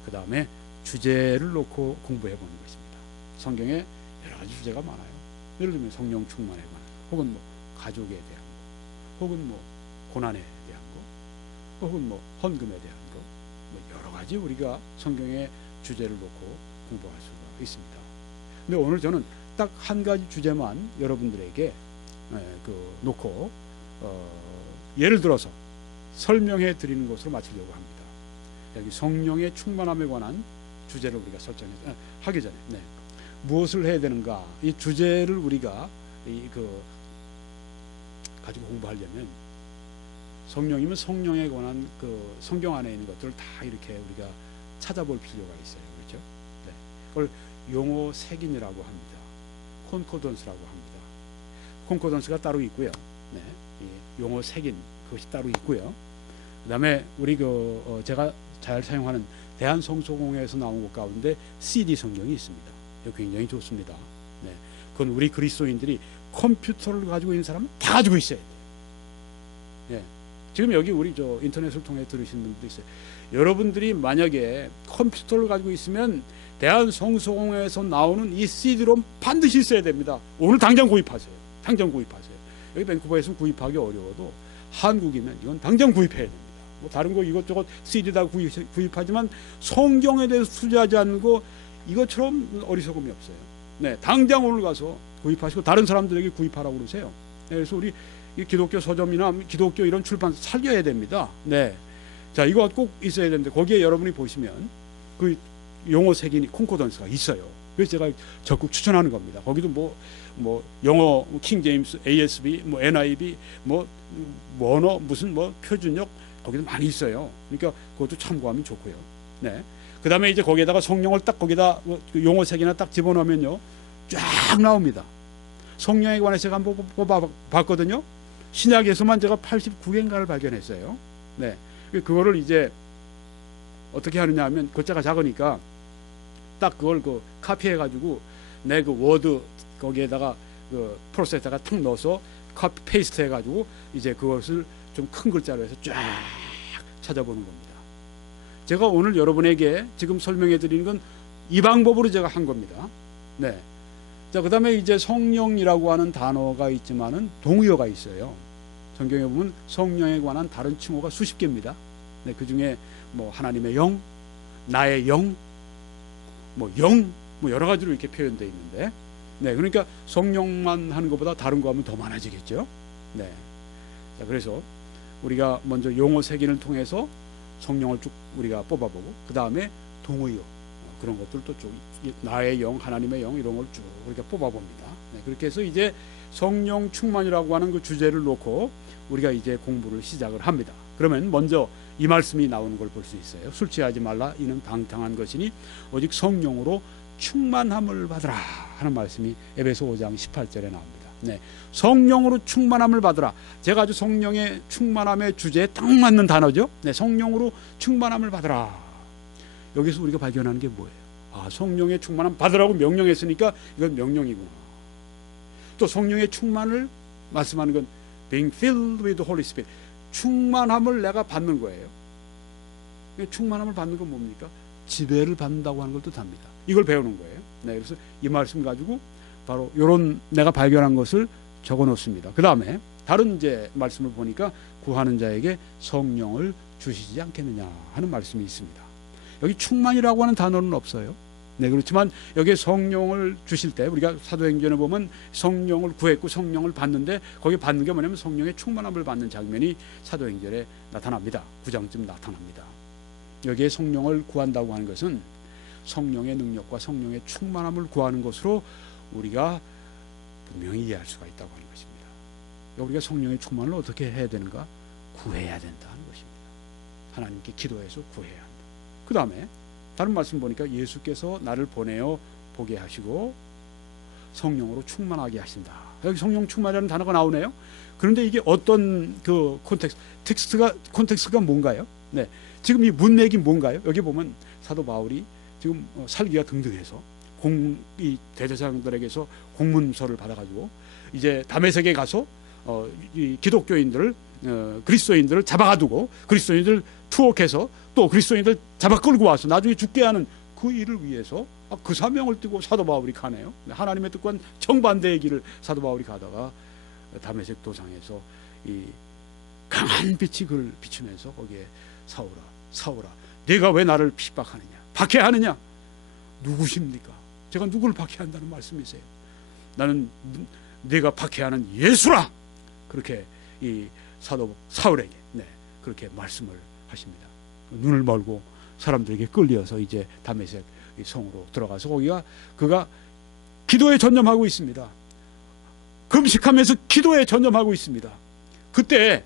그 다음에 주제를 놓고 공부해 보는 것입니다. 성경에 여러 가지 주제가 많아요. 예를 들면 성령 충만에 관한 거, 혹은 뭐 가족에 대한 거, 혹은 뭐 고난에 대한 거, 혹은 뭐 헌금에 대한 거, 뭐 여러 가지 우리가 성경의 주제를 놓고 공부할 수가 있습니다. 근데 오늘 저는 딱 한 가지 주제만 여러분들에게 놓고 예를 들어서 설명해 드리는 것으로 마치려고 합니다. 여기 성령의 충만함에 관한 주제를 우리가 설정해서 하기 전에 무엇을 해야 되는가, 이 주제를 우리가 가지고 공부하려면 성령이면 성령에 관한 그 성경 안에 있는 것들을 다 이렇게 우리가 찾아볼 필요가 있어요. 그렇죠? 네. 그걸 용어 색인이라고 합니다. 콘코던스라고 합니다. 콘코던스가 따로 있고요. 네. 용어 색인 그것이 따로 있고요. 그다음에 우리 제가 잘 사용하는 대한성서공회에서 나온 것 가운데 CD 성경이 있습니다. 굉장히 좋습니다. 네. 그건 우리 그리스도인들이 컴퓨터를 가지고 있는 사람은 다 가지고 있어야 돼요. 네. 지금 여기 우리 인터넷을 통해 들으시는 분들도 있어요. 여러분들이 만약에 컴퓨터를 가지고 있으면 대한성서공회에서 나오는 이 CD롬 반드시 있어야 됩니다. 오늘 당장 구입하세요. 당장 구입하세요. 여기 밴쿠버에서는 구입하기 어려워도 한국이면 이건 당장 구입해야 됩니다. 뭐 다른 거 이것저것 CD 다 구입하지만 성경에 대해서 투자하지 않고 이것처럼 어리석음이 없어요. 네, 당장 오늘 가서 구입하시고 다른 사람들에게 구입하라고 그러세요. 네, 그래서 우리 기독교 서점이나 기독교 이런 출판 살려야 됩니다. 네, 자 이거 꼭 있어야 되는데 거기에 여러분이 보시면 그 용어 색인 콘코던스가 있어요. 그래서 제가 적극 추천하는 겁니다. 거기도 뭐 영어 킹 제임스, ASB, 뭐 NIV, 뭐 언어 무슨 뭐 표준역 거기도 많이 있어요. 그러니까 그것도 참고하면 좋고요. 네. 그다음에 이제 거기에다가 성령을 딱 거기다 용어색이나 딱 집어넣으면요 쫙 나옵니다. 성령에 관해서 제가 한번 뽑아봤거든요. 신약에서만 제가 89개인가를 발견했어요. 네. 그거를 이제 어떻게 하느냐 하면 글자가 작으니까 딱 그걸 카피해가지고 내 그 워드 거기에다가 그 프로세서에다가 탁 넣어서 카피 페이스트 해가지고 이제 그것을 좀 큰 글자로 해서 쫙 찾아보는 겁니다. 제가 오늘 여러분에게 지금 설명해 드리는 건 이 방법으로 제가 한 겁니다. 네. 자, 그 다음에 이제 성령이라고 하는 단어가 있지만은 동의어가 있어요. 성경에 보면 성령에 관한 다른 칭호가 수십 개입니다. 네, 그 중에 뭐 하나님의 영, 나의 영, 뭐 여러 가지로 이렇게 표현되어 있는데, 네, 그러니까 성령만 하는 것보다 다른 거 하면 더 많아지겠죠. 네. 자, 그래서 우리가 먼저 용어 색인을 통해서 성령을 쭉 우리가 뽑아보고 그 다음에 동의어 그런 것들도 쭉 나의 영, 하나님의 영 이런 걸 쭉 우리가 뽑아봅니다. 네, 그렇게 해서 이제 성령 충만이라고 하는 그 주제를 놓고 우리가 이제 공부를 시작을 합니다. 그러면 먼저 이 말씀이 나오는 걸 볼 수 있어요. 술 취하지 말라 이는 방탕한 것이니 오직 성령으로 충만함을 받으라 하는 말씀이 에베소 5장 18절에 나옵니다. 네, 성령으로 충만함을 받으라. 제가 아주 성령의 충만함의 주제에 딱 맞는 단어죠. 네, 성령으로 충만함을 받으라. 여기서 우리가 발견하는 게 뭐예요? 아, 성령의 충만함 받으라고 명령했으니까 이건 명령이구나. 또 성령의 충만을 말씀하는 건 being filled with the Holy Spirit. 충만함을 내가 받는 거예요. 충만함을 받는 건 뭡니까? 지배를 받는다고 하는 걸 뜻합니다. 이걸 배우는 거예요. 네, 그래서 이 말씀 가지고 바로 이런 내가 발견한 것을 적어 놓습니다. 그 다음에 다른 이제 말씀을 보니까 구하는 자에게 성령을 주시지 않겠느냐 하는 말씀이 있습니다. 여기 충만이라고 하는 단어는 없어요. 네, 그렇지만 여기에 성령을 주실 때 우리가 사도행전에 보면 성령을 구했고 성령을 받는데 거기 받는 게 뭐냐면 성령의 충만함을 받는 장면이 사도행전에 나타납니다. 9장쯤 나타납니다. 여기에 성령을 구한다고 하는 것은 성령의 능력과 성령의 충만함을 구하는 것으로 우리가 분명히 이해할 수가 있다고 하는 것입니다. 우리가 성령의 충만을 어떻게 해야 되는가? 구해야 된다는 것입니다. 하나님께 기도해서 구해야 한다. 그 다음에 다른 말씀 보니까 예수께서 나를 보내어 보게 하시고 성령으로 충만하게 하신다. 여기 성령 충만이라는 단어가 나오네요. 그런데 이게 어떤 그 콘텍스트가 뭔가요? 네, 지금 이 문맥이 뭔가요? 여기 보면 사도 바울이 지금 살기가 등등해서 이 대제사장들에게서 공문서를 받아가지고 이제 다메섹에 가서 이 기독교인들을 그리스도인들을 잡아가두고 그리스도인들 투옥해서 또 그리스도인들 잡아 끌고 와서 나중에 죽게 하는 그 일을 위해서 그 사명을 띠고 사도 바울이 가네요. 하나님의 뜻과는 정반대의 길을 사도 바울이 가다가 다메섹 도상에서 이 강한 빛이 그를 비추면서 거기에 사울아 사울아 네가 왜 나를 핍박하느냐 박해하느냐 누구십니까? 제가 누구를 박해한다는 말씀이세요? 나는 네가 박해하는 예수라. 그렇게 이 사도 사울에게 그렇게 말씀을 하십니다. 눈을 멀고 사람들에게 끌려서 이제 다메섹 성으로 들어가서 그가 기도에 전념하고 있습니다. 금식하면서 기도에 전념하고 있습니다. 그때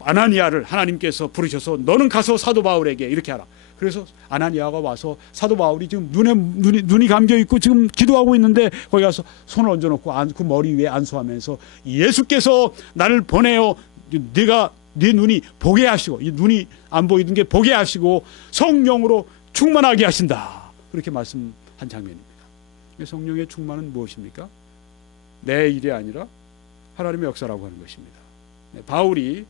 아나니아를 하나님께서 부르셔서 너는 가서 사도 바울에게 이렇게 하라. 그래서 아나니아가 와서 사도 바울이 지금 눈이 감겨 있고 지금 기도하고 있는데 거기 가서 손을 얹어놓고 그 머리 위에 안수하면서 예수께서 나를 보내어 네 눈이 보게 하시고 이 눈이 안 보이던 게 보게 하시고 성령으로 충만하게 하신다. 그렇게 말씀한 장면입니다. 성령의 충만은 무엇입니까? 내 일이 아니라 하나님의 역사라고 하는 것입니다. 바울이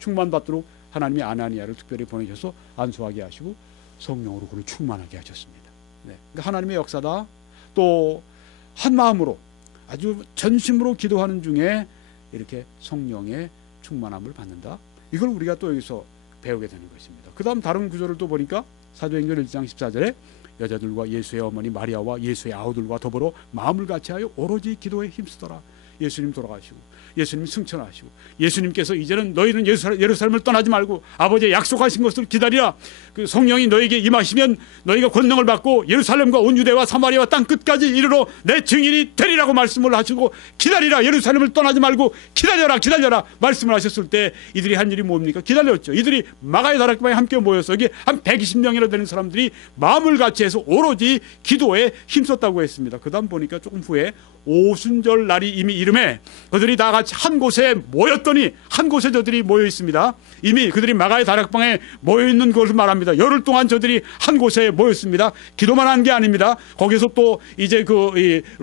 충만받도록 하나님이 아나니아를 특별히 보내셔서 안수하게 하시고 성령으로 그를 충만하게 하셨습니다. 그러니까 하나님의 역사다. 또 한마음으로 아주 전심으로 기도하는 중에 이렇게 성령의 충만함을 받는다. 이걸 우리가 또 여기서 배우게 되는 것입니다. 그 다음 다른 구절을 또 보니까 사도행전 1장 14절에 여자들과 예수의 어머니 마리아와 예수의 아우들과 더불어 마음을 같이하여 오로지 기도에 힘쓰더라. 예수님 돌아가시고 예수님 승천하시고 예수님께서 이제는 너희는 예루살렘을 떠나지 말고 아버지의 약속하신 것을 기다리라. 그 성령이 너에게 임하시면 너희가 권능을 받고 예루살렘과 온 유대와 사마리아와 땅 끝까지 이르러 내 증인이 되리라고 말씀을 하시고 기다리라. 예루살렘을 떠나지 말고 기다려라 말씀을 하셨을 때 이들이 한 일이 뭡니까? 기다렸죠. 이들이 마가의 다락방에 함께 모여서 여기 한 120명이나 되는 사람들이 마음을 같이 해서 오로지 기도에 힘썼다고 했습니다. 그 다음 보니까 조금 후에 오순절 날이 이미 이름에 그들이 다 같이 한 곳에 모였더니 한 곳에 저들이 모여 있습니다. 이미 그들이 마가의 다락방에 모여 있는 것을 말합니다. 열흘 동안 저들이 한 곳에 모였습니다. 기도만 한 게 아닙니다. 거기서 또 이제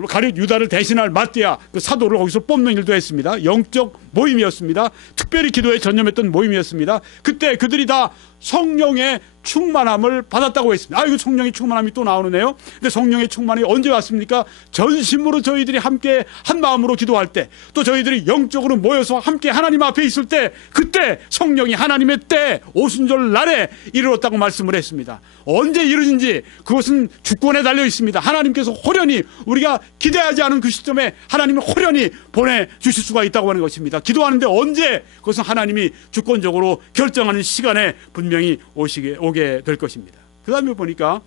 가룟 유다를 대신할 마띠아 그 사도를 거기서 뽑는 일도 했습니다. 영적 모임이었습니다. 특별히 기도에 전념했던 모임이었습니다. 그때 그들이 다 성령의 충만함을 받았다고 했습니다. 이거 성령의 충만함이 또 나오네요. 근데 성령의 충만이 언제 왔습니까? 전심으로 저희들이 함께 한 마음으로 기도할 때, 또 저희들이 영적으로 모여서 함께 하나님 앞에 있을 때, 그때 성령이 하나님의 때 오순절 날에 이르렀다고 말씀을 했습니다. 언제 이루어진지 그것은 주권에 달려 있습니다. 하나님께서 호련히 우리가 기대하지 않은 그 시점에 하나님이 호련히 보내주실 수가 있다고 하는 것입니다. 기도하는데 언제 그것은 하나님이 주권적으로 결정하는 시간에 분명히 오게 될 것입니다. 그 다음에 보니까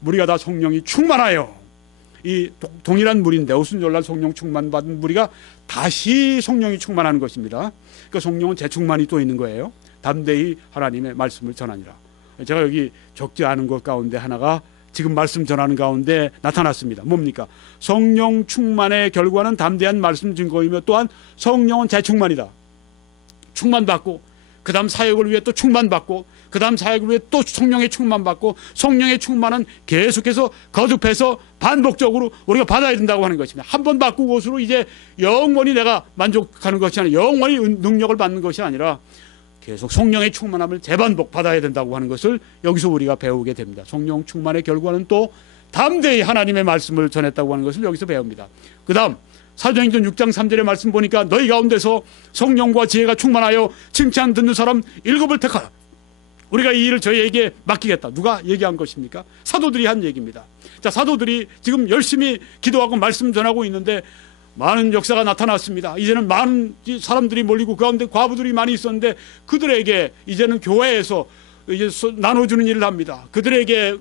무리가 다 성령이 충만하여, 이 동일한 무리인데 오순절날 성령 충만 받은 무리가 다시 성령이 충만하는 것입니다. 그러니까 성령은 재충만이 또 있는 거예요. 담대히 하나님의 말씀을 전하니라. 제가 여기 적지 않은 것 가운데 하나가 지금 말씀 전하는 가운데 나타났습니다. 뭡니까? 성령 충만의 결과는 담대한 말씀 증거이며 또한 성령은 재충만이다. 충만받고 그 다음 사역을 위해 또 충만받고 그 다음 사역을 위해 또 성령의 충만받고 성령의 충만은 계속해서 거듭해서 반복적으로 우리가 받아야 된다고 하는 것입니다. 한 번 받고 그것으로 이제 영원히 내가 만족하는 것이 아니라 영원히 능력을 받는 것이 아니라 계속 성령의 충만함을 재반복 받아야 된다고 하는 것을 여기서 우리가 배우게 됩니다. 성령 충만의 결과는 또 담대히 하나님의 말씀을 전했다고 하는 것을 여기서 배웁니다. 그 다음 사도행전 6장 3절의 말씀 보니까 너희 가운데서 성령과 지혜가 충만하여 칭찬 듣는 사람 7을 택하라. 우리가 이 일을 저희에게 맡기겠다. 누가 얘기한 것입니까? 사도들이 한 얘기입니다. 자, 사도들이 지금 열심히 기도하고 말씀 전하고 있는데 많은 역사가 나타났습니다. 이제는 많은 사람들이 몰리고 그 가운데 과부들이 많이 있었는데 그들에게 이제는 교회에서 이제 나눠주는 일을 합니다. 그들에게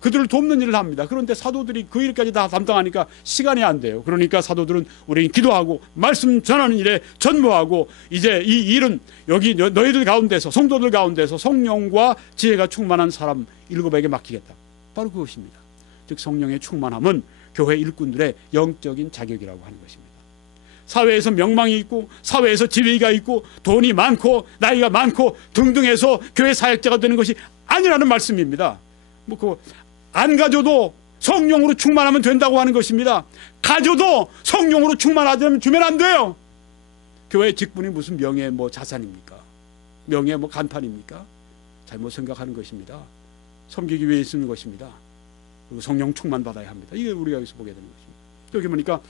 그들을 돕는 일을 합니다. 그런데 사도들이 그 일까지 다 담당하니까 시간이 안 돼요. 그러니까 사도들은 우리 기도하고 말씀 전하는 일에 전무하고 이제 이 일은 여기 너희들 가운데서 성도들 가운데서 성령과 지혜가 충만한 사람 7에게 맡기겠다. 바로 그것입니다. 즉 성령의 충만함은 교회 일꾼들의 영적인 자격이라고 하는 것입니다. 사회에서 명망이 있고 사회에서 지위가 있고 돈이 많고 나이가 많고 등등해서 교회 사역자가 되는 것이 아니라는 말씀입니다. 뭐 그거 안 가져도 성령으로 충만하면 된다고 하는 것입니다. 가져도 성령으로 충만하지 주면 안 돼요. 교회 직분이 무슨 명예 뭐 자산입니까? 명예 뭐 간판입니까? 잘못 생각하는 것입니다. 섬기기 위해 쓰는 것입니다. 그리고 성령 충만 받아야 합니다. 이게 우리가 여기서 보게 되는 것입니다. 여기 보니까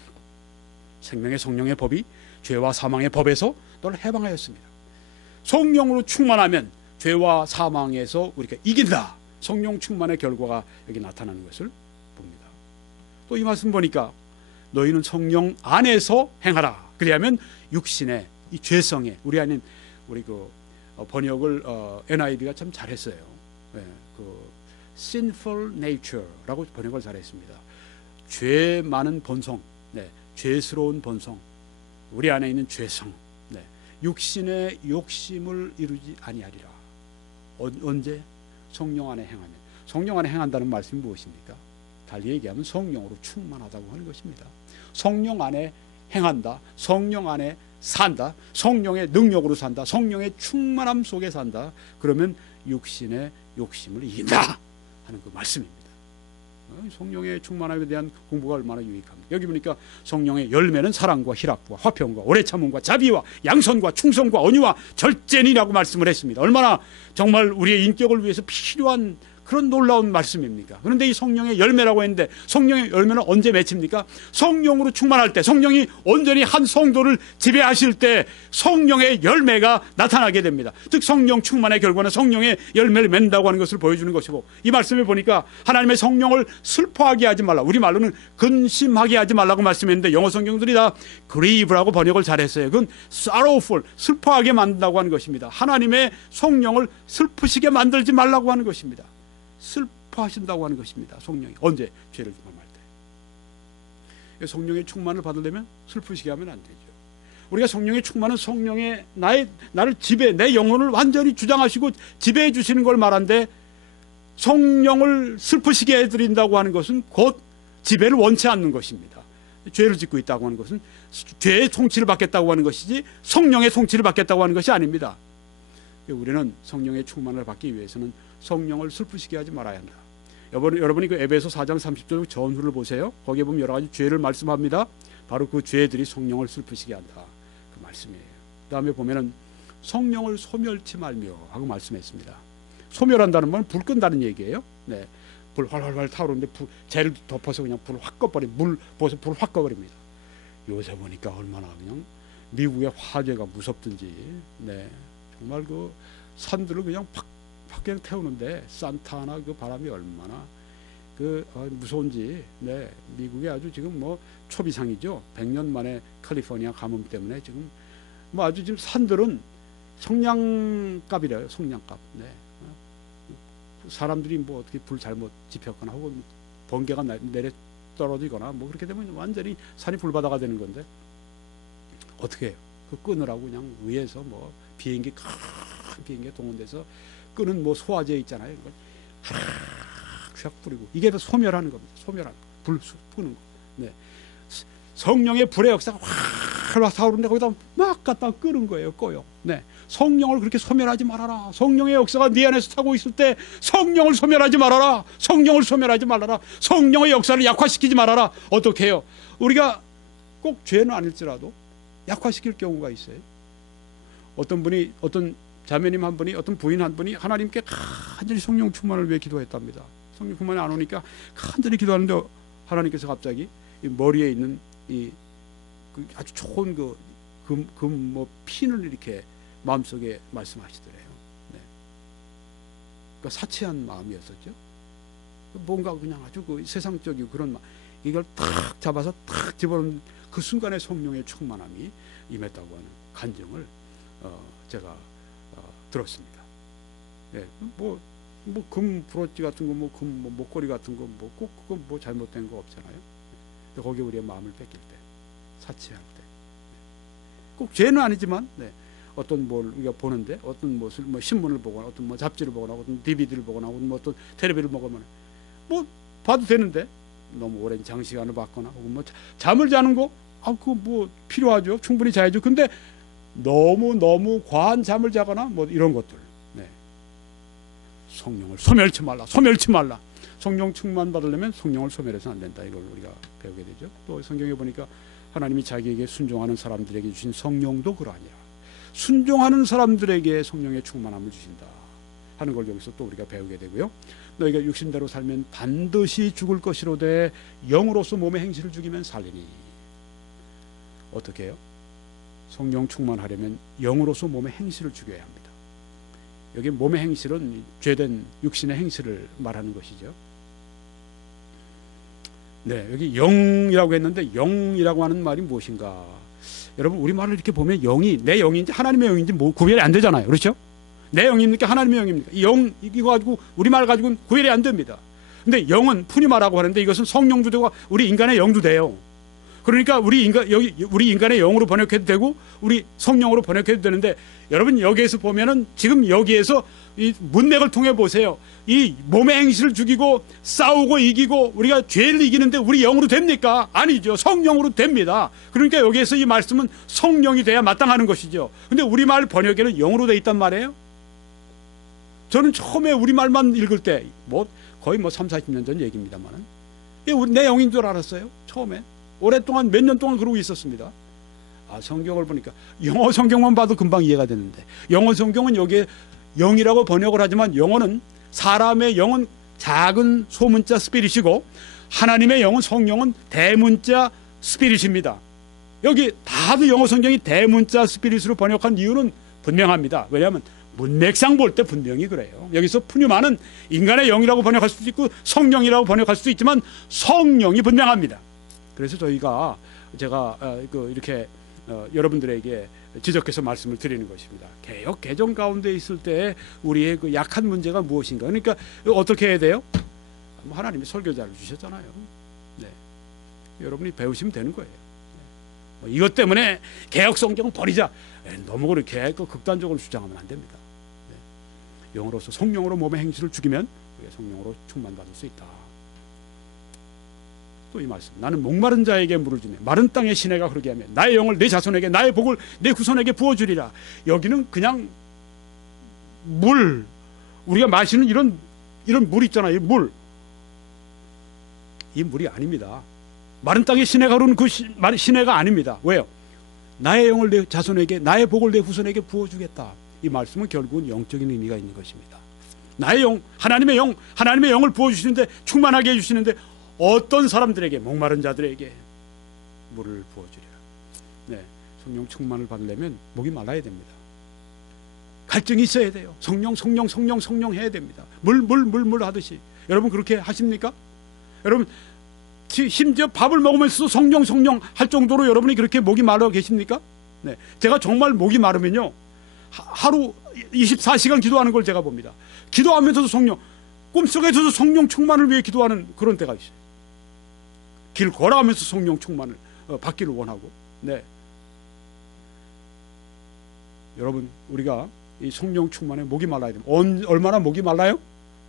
생명의 성령의 법이 죄와 사망의 법에서 너를 해방하였습니다. 성령으로 충만하면 죄와 사망에서 우리가 이긴다. 성령 충만의 결과가 여기 나타나는 것을 봅니다. 또 이 말씀 보니까 너희는 성령 안에서 행하라. 그리하면 육신의 이 죄성에 우리 아닌 우리 그 번역을 NIV가 참 잘했어요. 네, 그 sinful nature라고 번역을 잘했습니다. 죄 많은 본성. 네. 죄스러운 본성, 우리 안에 있는 죄성, 네. 육신의 욕심을 이루지 아니하리라. 언제? 성령 안에 행하면. 성령 안에 행한다는 말씀이 무엇입니까? 달리 얘기하면 성령으로 충만하다고 하는 것입니다. 성령 안에 행한다. 성령 안에 산다. 성령의 능력으로 산다. 성령의 충만함 속에 산다. 그러면 육신의 욕심을 이긴다 하는 그 말씀입니다. 성령의 충만함에 대한 공부가 얼마나 유익합니까? 여기 보니까 성령의 열매는 사랑과 희락과 화평과 오래 참음과 자비와 양선과 충성과 온유와 절제니라고 말씀을 했습니다. 얼마나 정말 우리의 인격을 위해서 필요한 그런 놀라운 말씀입니까? 그런데 이 성령의 열매라고 했는데 성령의 열매는 언제 맺힙니까? 성령으로 충만할 때, 성령이 온전히 한 성도를 지배하실 때 성령의 열매가 나타나게 됩니다. 즉 성령 충만의 결과는 성령의 열매를 맺는다고 하는 것을 보여주는 것이고, 이 말씀을 보니까 하나님의 성령을 슬퍼하게 하지 말라, 우리 말로는 근심하게 하지 말라고 말씀했는데 영어 성경들이 다 grieve라고 번역을 잘했어요. 그건 sorrowful, 슬퍼하게 만든다고 하는 것입니다. 하나님의 성령을 슬프시게 만들지 말라고 하는 것입니다. 슬퍼하신다고 하는 것입니다. 성령이 언제? 죄를 범할 때. 성령의 충만을 받으려면 슬프시게 하면 안 되죠. 우리가 성령의 충만은 성령의 나를 지배, 내 영혼을 완전히 주장하시고 지배해 주시는 걸 말하는데, 성령을 슬프시게 해드린다고 하는 것은 곧 지배를 원치 않는 것입니다. 죄를 짓고 있다고 하는 것은 죄의 통치를 받겠다고 하는 것이지 성령의 통치를 받겠다고 하는 것이 아닙니다. 우리는 성령의 충만을 받기 위해서는 성령을 슬프시게 하지 말아야 한다. 여러분이 그 에베소 4장 30절 전후를 보세요. 거기에 보면 여러 가지 죄를 말씀합니다. 바로 그 죄들이 성령을 슬프시게 한다, 그 말씀이에요. 그 다음에 보면은 성령을 소멸치 말며 하고 말씀했습니다. 소멸한다는 건 불 끈다는 얘기예요. 네, 불 활활활 타오르는데 재를 덮어서 그냥 불을 확 꺼버려, 물 부어서 불을 확 꺼버립니다. 요새 보니까 얼마나 그냥 미국의 화재가 무섭든지, 네, 정말 그 산들을 그냥 팍 그냥 태우는데 산타나 그 바람이 얼마나 무서운지. 네, 미국이 아주 지금 뭐 초비상이죠. 100년 만에 캘리포니아 가뭄 때문에 지금 뭐 아주 지금 산들은 성냥갑이래요. 성냥갑. 네, 사람들이 뭐 어떻게 불 잘못 지폈거나 혹은 번개가 내려 떨어지거나 뭐 그렇게 되면 완전히 산이 불바다가 되는 건데 어떻게 해요? 그 끄느라고 그냥 위에서 뭐 비행기 큰 비행기 동원돼서 끄는 뭐 소화제 있잖아요. 쫙 뿌리고 이게 소멸하는 겁니다. 소멸하는 거. 불 끄는 거. 네. 성령의 불의 역사가 확 타오르는데 거기다 막 갖다 끄는 거예요. 꺼요. 네. 성령을 그렇게 소멸하지 말아라. 성령의 역사가 네 안에서 타고 있을 때 성령을 소멸하지 말아라. 성령을 소멸하지 말아라. 성령의 역사를 약화시키지 말아라. 어떻게 해요? 우리가 꼭 죄는 아닐지라도 약화시킬 경우가 있어요. 어떤 분이, 어떤 자매님 한 분이, 어떤 부인 한 분이 하나님께 간절히 성령 충만을 위해 기도했답니다. 성령 충만이 안 오니까 간절히 기도하는데 하나님께서 갑자기 이 머리에 있는 이 아주 좋은 뭐 핀을 이렇게 마음속에 말씀하시더래요. 네. 그러니까 사치한 마음이었었죠. 뭔가 그냥 아주 그 세상적이고 그런 마음, 이걸 탁 잡아서 탁 집어넣는 그 순간에 성령의 충만함이 임했다고 하는 간증을 제가 들었습니다. 예, 뭐 금 브로치 같은 거, 뭐 금 뭐 목걸이 같은 거, 뭐 꼭 그건 뭐 잘못된 거 없잖아요. 근데 거기에 우리의 마음을 뺏길 때, 사치할 때, 꼭 죄는 아니지만, 네, 어떤 뭘 우리가 보는데, 어떤 뭐 신문을 보거나, 어떤 뭐 잡지를 보거나, 어떤 DVD를 보거나, 뭐 어떤 텔레비를 보거나, 뭐 봐도 되는데 너무 오랜 장시간을 봤거나, 혹은 뭐 잠을 자는 거, 그거 뭐 필요하죠. 충분히 자야죠. 근데 너무 과한 잠을 자거나 뭐 이런 것들. 네. 성령을 소멸치 말라. 소멸치 말라. 성령 충만 받으려면 성령을 소멸해서는 안 된다. 이걸 우리가 배우게 되죠. 또 성경에 보니까 하나님이 자기에게 순종하는 사람들에게 주신 성령도 그러하니라. 순종하는 사람들에게 성령의 충만함을 주신다 하는 걸 여기서 또 우리가 배우게 되고요. 너희가 육신대로 살면 반드시 죽을 것이로되 영으로서 몸의 행실을 죽이면 살리니. 어떻게 해요? 성령 충만하려면 영으로서 몸의 행실을 죽여야 합니다. 여기 몸의 행실은 죄된 육신의 행실을 말하는 것이죠. 네, 여기 영이라고 했는데 영이라고 하는 말이 무엇인가? 여러분 우리말을 이렇게 보면 영이 내 영인지 하나님의 영인지 뭐 구별이 안 되잖아요. 그렇죠? 내 영입니까? 하나님의 영입니까? 영 이거 가지고 우리말 가지고는 구별이 안 됩니다. 근데 영은 푸니마라고 하는데 이것은 성령도 되고 우리 인간의 영도 돼요. 그러니까 우리 인간의 영으로 번역해도 되고 우리 성령으로 번역해도 되는데 여러분 여기에서 보면은 지금 여기에서 이 문맥을 통해 보세요. 이 몸의 행실을 죽이고 싸우고 이기고 우리가 죄를 이기는데 우리 영으로 됩니까? 아니죠. 성령으로 됩니다. 그러니까 여기에서 이 말씀은 성령이 돼야 마땅하는 것이죠. 근데 우리말 번역에는 영으로 돼 있단 말이에요. 저는 처음에 우리말만 읽을 때 거의 3, 40년 전 얘기입니다만은 내 영인 줄 알았어요. 처음에. 오랫동안 몇 년 동안 그러고 있었습니다. 성경을 보니까 영어 성경만 봐도 금방 이해가 되는데 영어 성경은 여기에 영이라고 번역을 하지만 영어는 사람의 영은 작은 소문자 스피릿이고 하나님의 영은 성령은 대문자 스피릿입니다. 여기 다들 영어 성경이 대문자 스피릿으로 번역한 이유는 분명합니다. 왜냐하면 문맥상 볼 때 분명히 그래요. 여기서 푸뉴마는 인간의 영이라고 번역할 수도 있고 성령이라고 번역할 수도 있지만 성령이 분명합니다. 그래서 제가 이렇게 여러분들에게 지적해서 말씀을 드리는 것입니다. 개역 개정 가운데 있을 때 우리의 그 약한 문제가 무엇인가? 그러니까 어떻게 해야 돼요? 하나님이 설교자를 주셨잖아요. 네. 여러분이 배우시면 되는 거예요. 이것 때문에 개역 성경은 버리자. 너무 그렇게 극단적으로 주장하면 안 됩니다. 네. 영으로서 성령으로 몸의 행실을 죽이면 우리가 성령으로 충만받을 수 있다. 또 이 말씀. 나는 목마른 자에게 물을 주며 마른 땅의 시내가 흐르게 하며 나의 영을 내 자손에게 나의 복을 내 후손에게 부어주리라. 여기는 그냥 물, 우리가 마시는 이런 물 있잖아요. 이 물이 아닙니다. 마른 땅의 시내가 흐르는 그 시내가 아닙니다. 왜요? 나의 영을 내 자손에게 나의 복을 내 후손에게 부어주겠다. 이 말씀은 결국은 영적인 의미가 있는 것입니다. 나의 영, 하나님의 영을 부어주시는데 충만하게 해주시는데 어떤 사람들에게 목마른 자들에게 물을 부어주리라. 네, 성령 충만을 받으려면 목이 말라야 됩니다. 갈증이 있어야 돼요. 성령 해야 됩니다. 물 하듯이. 여러분 그렇게 하십니까? 여러분 심지어 밥을 먹으면서도 성령 할 정도로 여러분이 그렇게 목이 마르고 계십니까? 네, 제가 정말 목이 마르면요 하루 24시간 기도하는 걸 제가 봅니다. 기도하면서도 꿈속에서도 성령 충만을 위해 기도하는 그런 때가 있어요. 길 걸어가면서 성령 충만을 받기를 원하고. 네. 여러분 우리가 이 성령 충만에 목이 말라야 됩니다. 얼마나 목이 말라요?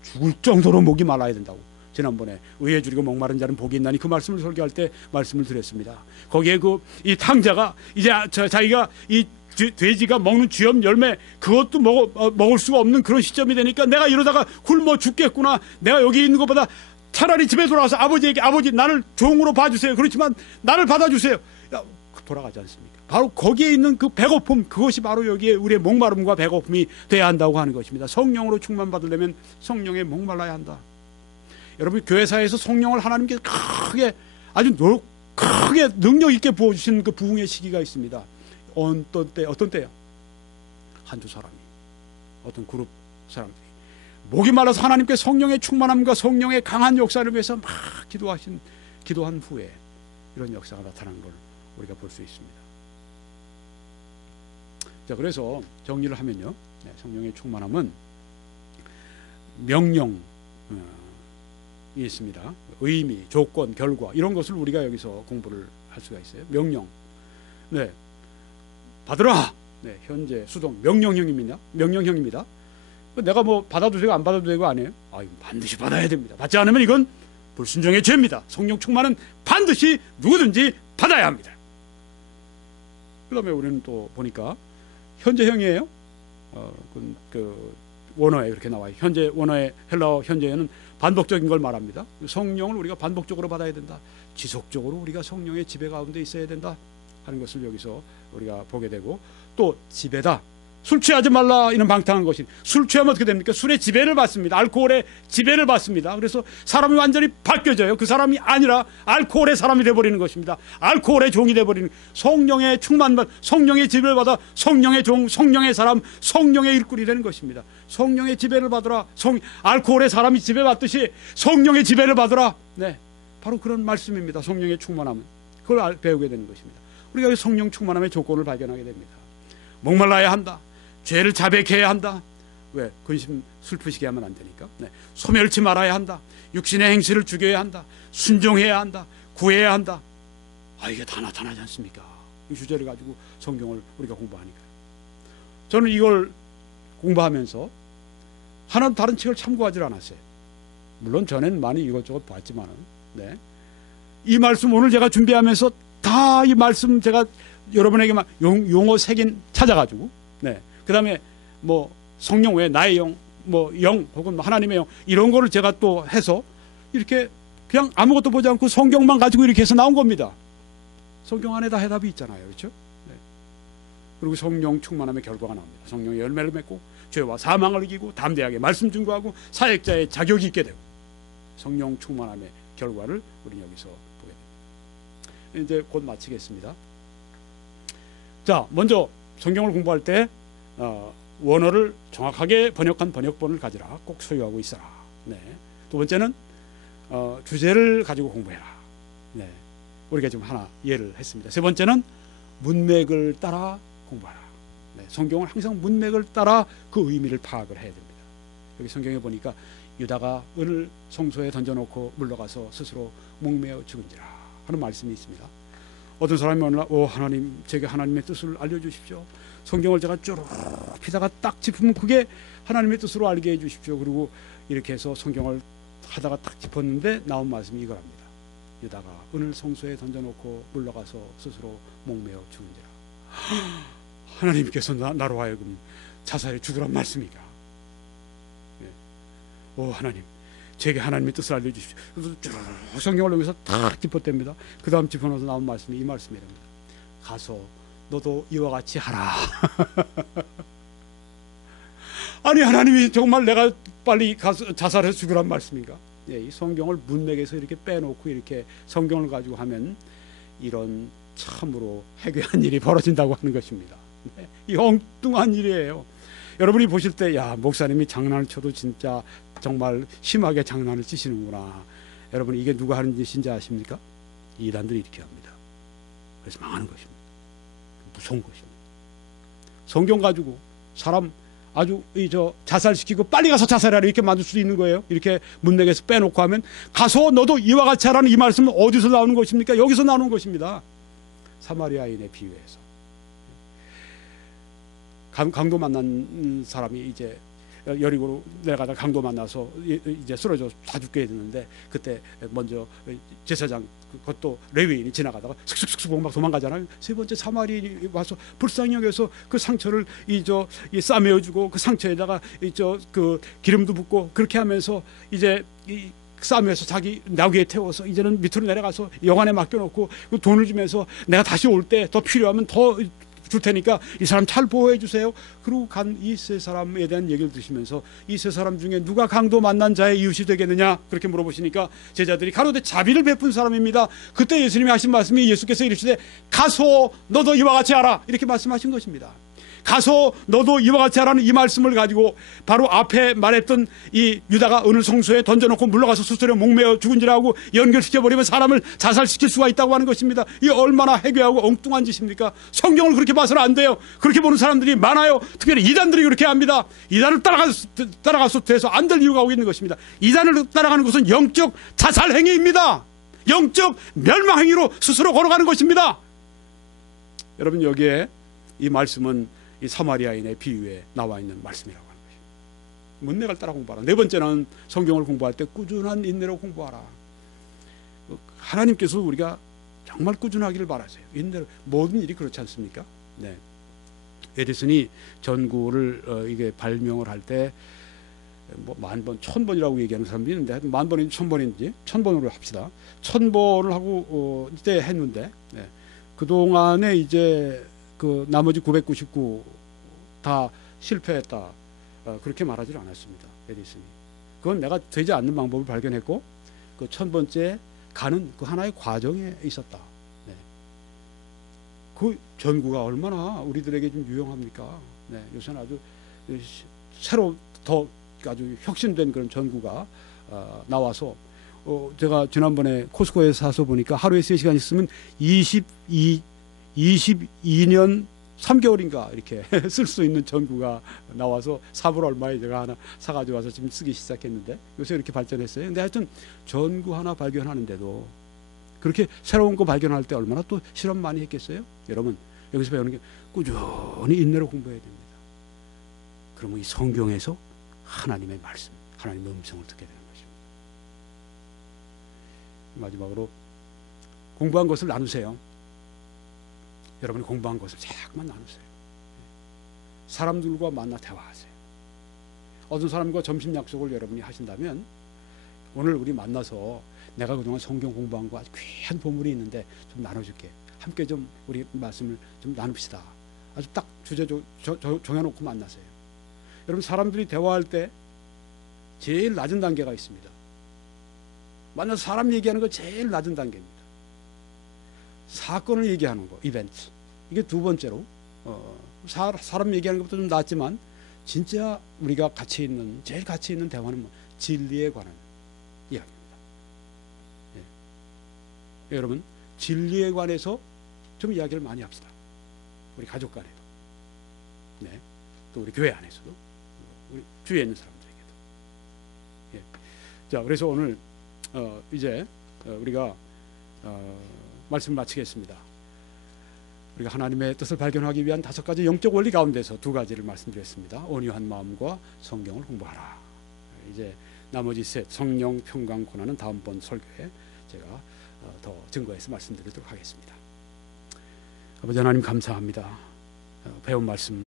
죽을 정도로 목이 말라야 된다고. 지난번에 의에 줄이고 목마른 자는 복이 있나니 그 말씀을 설교할 때 말씀을 드렸습니다. 거기에 이 탕자가 이제 자기가 이 돼지가 먹는 쥐염 열매 그것도 먹을 수가 없는 그런 시점이 되니까 내가 이러다가 굶어 죽겠구나. 내가 여기 있는 것보다 차라리 집에 돌아와서 아버지에게 아버지 나를 종으로 봐주세요. 그렇지만 나를 받아주세요. 돌아가지 않습니까? 바로 거기에 있는 그 배고픔 그것이 바로 여기에 우리의 목마름과 배고픔이 돼야 한다고 하는 것입니다. 성령으로 충만받으려면 성령에 목말라야 한다. 여러분 교회사에서 성령을 하나님께 크게 능력 있게 부어주시는 그 부흥의 시기가 있습니다. 어떤 때요? 한두 사람이 어떤 그룹 사람들이 목이 말라서 하나님께 성령의 충만함과 성령의 강한 역사를 위해서 막 기도한 후에 이런 역사가 나타난 걸 우리가 볼 수 있습니다. 자, 그래서 정리를 하면요, 성령의 충만함은 명령이 있습니다. 의미, 조건, 결과 이런 것을 우리가 여기서 공부를 할 수가 있어요. 명령. 네, 받으라. 네, 현재 수동 명령형입니다. 명령형입니다. 내가 뭐 받아도 되고 안 받아도 되고 아니에요. 이거 반드시 받아야 됩니다. 받지 않으면 이건 불순종의 죄입니다. 성령 충만은 반드시 누구든지 받아야 합니다. 그 다음에 우리는 또 보니까 현재형이에요. 그 원어에 그렇게 나와요. 현재 원어의 헬라어 현재에는 반복적인 걸 말합니다. 성령을 우리가 반복적으로 받아야 된다. 지속적으로 우리가 성령의 지배 가운데 있어야 된다 하는 것을 여기서 우리가 보게 되고, 또 지배다. 술 취하지 말라 이는 방탕한 것이, 술 취하면 어떻게 됩니까? 술의 지배를 받습니다. 알코올의 지배를 받습니다. 그래서 사람이 완전히 바뀌어져요. 그 사람이 아니라 알코올의 사람이 되어버리는 것입니다. 알코올의 종이 되어버리는, 성령의 충만받, 성령의 지배를 받아 성령의 종, 성령의 사람, 성령의 일꾼이 되는 것입니다. 성령의 지배를 받으라. 알코올의 사람이 지배받듯이 성령의 지배를 받으라. 네, 바로 그런 말씀입니다. 성령의 충만함은 그걸 배우게 되는 것입니다. 우리가 성령 충만함의 조건을 발견하게 됩니다. 목말라야 한다. 죄를 자백해야 한다. 왜? 근심 슬프시게 하면 안 되니까. 네. 소멸치 말아야 한다. 육신의 행실을 죽여야 한다. 순종해야 한다. 구해야 한다. 이게 다 나타나지 않습니까? 이 주제를 가지고 성경을 우리가 공부하니까요. 저는 이걸 공부하면서 하나도 다른 책을 참고하지 않았어요. 물론 전에는 많이 이것저것 봤지만은, 네. 이 말씀 오늘 제가 준비하면서 다 이 말씀 제가 여러분에게만 용어 색인 찾아가지고, 네. 그 다음에 뭐 성령 외에 나의 영, 뭐 영 혹은 하나님의 영 이런 거를 제가 또 해서 이렇게 그냥 아무것도 보지 않고 성경만 가지고 이렇게 해서 나온 겁니다. 성경 안에 다 해답이 있잖아요. 그렇죠? 네. 그리고 성령 충만함의 결과가 나옵니다. 성령의 열매를 맺고 죄와 사망을 이기고 담대하게 말씀 증거하고 사역자의 자격이 있게 되고, 성령 충만함의 결과를 우리는 여기서 보게 됩니다. 이제 곧 마치겠습니다. 자, 먼저 성경을 공부할 때 원어를 정확하게 번역한 번역본을 가지라. 꼭 소유하고 있어라. 네. 두 번째는 주제를 가지고 공부해라. 네. 우리가 지금 하나 예를 했습니다. 세 번째는 문맥을 따라 공부하라. 네. 성경은 항상 문맥을 따라 그 의미를 파악을 해야 됩니다. 여기 성경에 보니까 유다가 은을 성소에 던져놓고 물러가서 스스로 목매어 죽은지라 하는 말씀이 있습니다. 어떤 사람이 오늘 하나님, 제게 하나님의 뜻을 알려주십시오. 성경을 제가 쭉 피다가 딱 짚으면 그게 하나님의 뜻으로 알게 해주십시오. 그리고 이렇게 해서 성경을 하다가 딱 짚었는데 나온 말씀이 이거랍니다. 유다가 은을 성소에 던져놓고 물러가서 스스로 목매어 죽은지라. 하나님께서 나로 하여금 자살해 죽으란 말씀이가. 오 하나님, 제게 하나님의 뜻을 알려주십시오. 그래서 쭉 성경을 여기서 딱 짚었답니다. 그 다음 짚어놓아서 나온 말씀이 이 말씀이랍니다. 가서 너도 이와 같이 하라. 아니 하나님이 정말 내가 빨리 가서 자살해서 죽으란 말씀인가? 예, 이 성경을 문맥에서 이렇게 빼놓고 이렇게 성경을 가지고 하면 이런 참으로 해괴한 일이 벌어진다고 하는 것입니다. 네, 이 엉뚱한 일이에요. 여러분이 보실 때 야 목사님이 장난을 쳐도 진짜 정말 심하게 장난을 치시는구나. 여러분 이게 누가 하는 짓인지 아십니까? 이단들이 이렇게 합니다. 그래서 망하는 것입니다. 무서운 것입니다. 성경 가지고 사람 아주 자살시키고 빨리 가서 자살하라 이렇게 만들 수도 있는 거예요. 이렇게 문맥에서 빼놓고 하면 가서 너도 이와 같이 하라는 이 말씀은 어디서 나오는 것입니까? 여기서 나오는 것입니다. 사마리아인의 비유에서 강도 만난 사람이 이제 여리고로 내려가다 강도 만나서 이제 쓰러져 다 죽게 됐는데, 그때 먼저 제사장 그것도 레위인이 지나가다가 슥슥슥 막 도망가잖아요. 세 번째 사마리인이 와서 불쌍히 여겨서 그 상처를 싸매어주고 그 상처에다가 그 기름도 붓고 그렇게 하면서 이제 싸매서 자기 나귀에 태워서 이제는 밑으로 내려가서 여관에 맡겨놓고 그 돈을 주면서 내가 다시 올 때 더 필요하면 더 줄 테니까 이 사람 잘 보호해 주세요. 그리고 간 이 세 사람에 대한 얘기를 드시면서 이 세 사람 중에 누가 강도 만난 자의 이웃이 되겠느냐 그렇게 물어보시니까 제자들이 가로되 자비를 베푼 사람입니다. 그때 예수님이 하신 말씀이 예수께서 이르시되 가서 너도 이와 같이 하라 이렇게 말씀하신 것입니다. 가서 너도 이와 같이 하라는 이 말씀을 가지고 바로 앞에 말했던 이 유다가 어느 성소에 던져놓고 물러가서 스스로 목매어 죽은지라고 연결시켜버리면 사람을 자살시킬 수가 있다고 하는 것입니다. 이 얼마나 해괴하고 엉뚱한 짓입니까? 성경을 그렇게 봐서는 안 돼요. 그렇게 보는 사람들이 많아요. 특별히 이단들이 그렇게 합니다. 이단을 따라가서 돼서 안 될 이유가 오고 있는 것입니다. 이단을 따라가는 것은 영적 자살 행위입니다. 영적 멸망 행위로 스스로 걸어가는 것입니다. 여러분, 여기에 이 말씀은 이 사마리아인의 비유에 나와 있는 말씀이라고 하는 것입니다. 문맥을 따라 공부하라. 네 번째는 성경을 공부할 때 꾸준한 인내로 공부하라. 하나님께서 우리가 정말 꾸준하기를 바라세요. 인내로. 모든 일이 그렇지 않습니까? 네. 에디슨이 전구를 이게 발명을 할 때 뭐 10,000번, 1,000번이라고 얘기하는 사람도 있는데 10,000번인지 1,000번인지 1,000번으로 합시다. 1,000번을 하고 이때 했는데 네. 그 동안에 이제 그 나머지 999 다 실패했다. 그렇게 말하지 않았습니다. 에디슨이. 그건 내가 되지 않는 방법을 발견했고 그 1,000번째 가는 그 하나의 과정에 있었다. 네. 그 전구가 얼마나 우리들에게 좀 유용합니까? 네. 요새는 아주 새로 더 아주 혁신된 그런 전구가 나와서 제가 지난번에 코스코에서 사서 보니까 하루에 3시간 있으면 22년 3개월인가 이렇게 쓸 수 있는 전구가 나와서 4불 얼마에 제가 하나 사가지고 와서 지금 쓰기 시작했는데 요새 이렇게 발전했어요. 근데 하여튼 전구 하나 발견하는데도 그렇게 새로운 거 발견할 때 얼마나 또 실험 많이 했겠어요? 여러분, 여기서 배우는 게 꾸준히 인내로 공부해야 됩니다. 그러면 이 성경에서 하나님의 말씀, 하나님의 음성을 듣게 되는 것입니다. 마지막으로 공부한 것을 나누세요. 여러분이 공부한 것을 자꾸만 나누세요. 사람들과 만나 대화하세요. 어떤 사람과 점심 약속을 여러분이 하신다면 오늘 우리 만나서 내가 그동안 성경 공부한 거 아주 귀한 보물이 있는데 좀 나눠줄게. 함께 좀 우리 말씀을 좀 나눕시다. 아주 딱 주제 정해놓고 만나세요. 여러분, 사람들이 대화할 때 제일 낮은 단계가 있습니다. 만나서 사람 얘기하는 거 제일 낮은 단계입니다. 사건을 얘기하는 거, 이벤트. 이게 두 번째로 사람 얘기하는 것보다 좀 낫지만 진짜 우리가 제일 가치 있는 대화는 뭐? 진리에 관한 이야기입니다. 예. 여러분, 진리에 관해서 좀 이야기를 많이 합시다. 우리 가족 간에도, 네. 또 우리 교회 안에서도, 우리 주위에 있는 사람들에게도. 예. 자, 그래서 오늘 이제 우리가 말씀을 마치겠습니다. 우리가 하나님의 뜻을 발견하기 위한 5가지 영적 원리 가운데서 2가지를 말씀드렸습니다. 온유한 마음과 성경을 공부하라. 이제 나머지 셋, 성령, 평강, 고난은 다음번 설교에 제가 더 증거해서 말씀드리도록 하겠습니다. 아버지 하나님, 감사합니다. 배운 말씀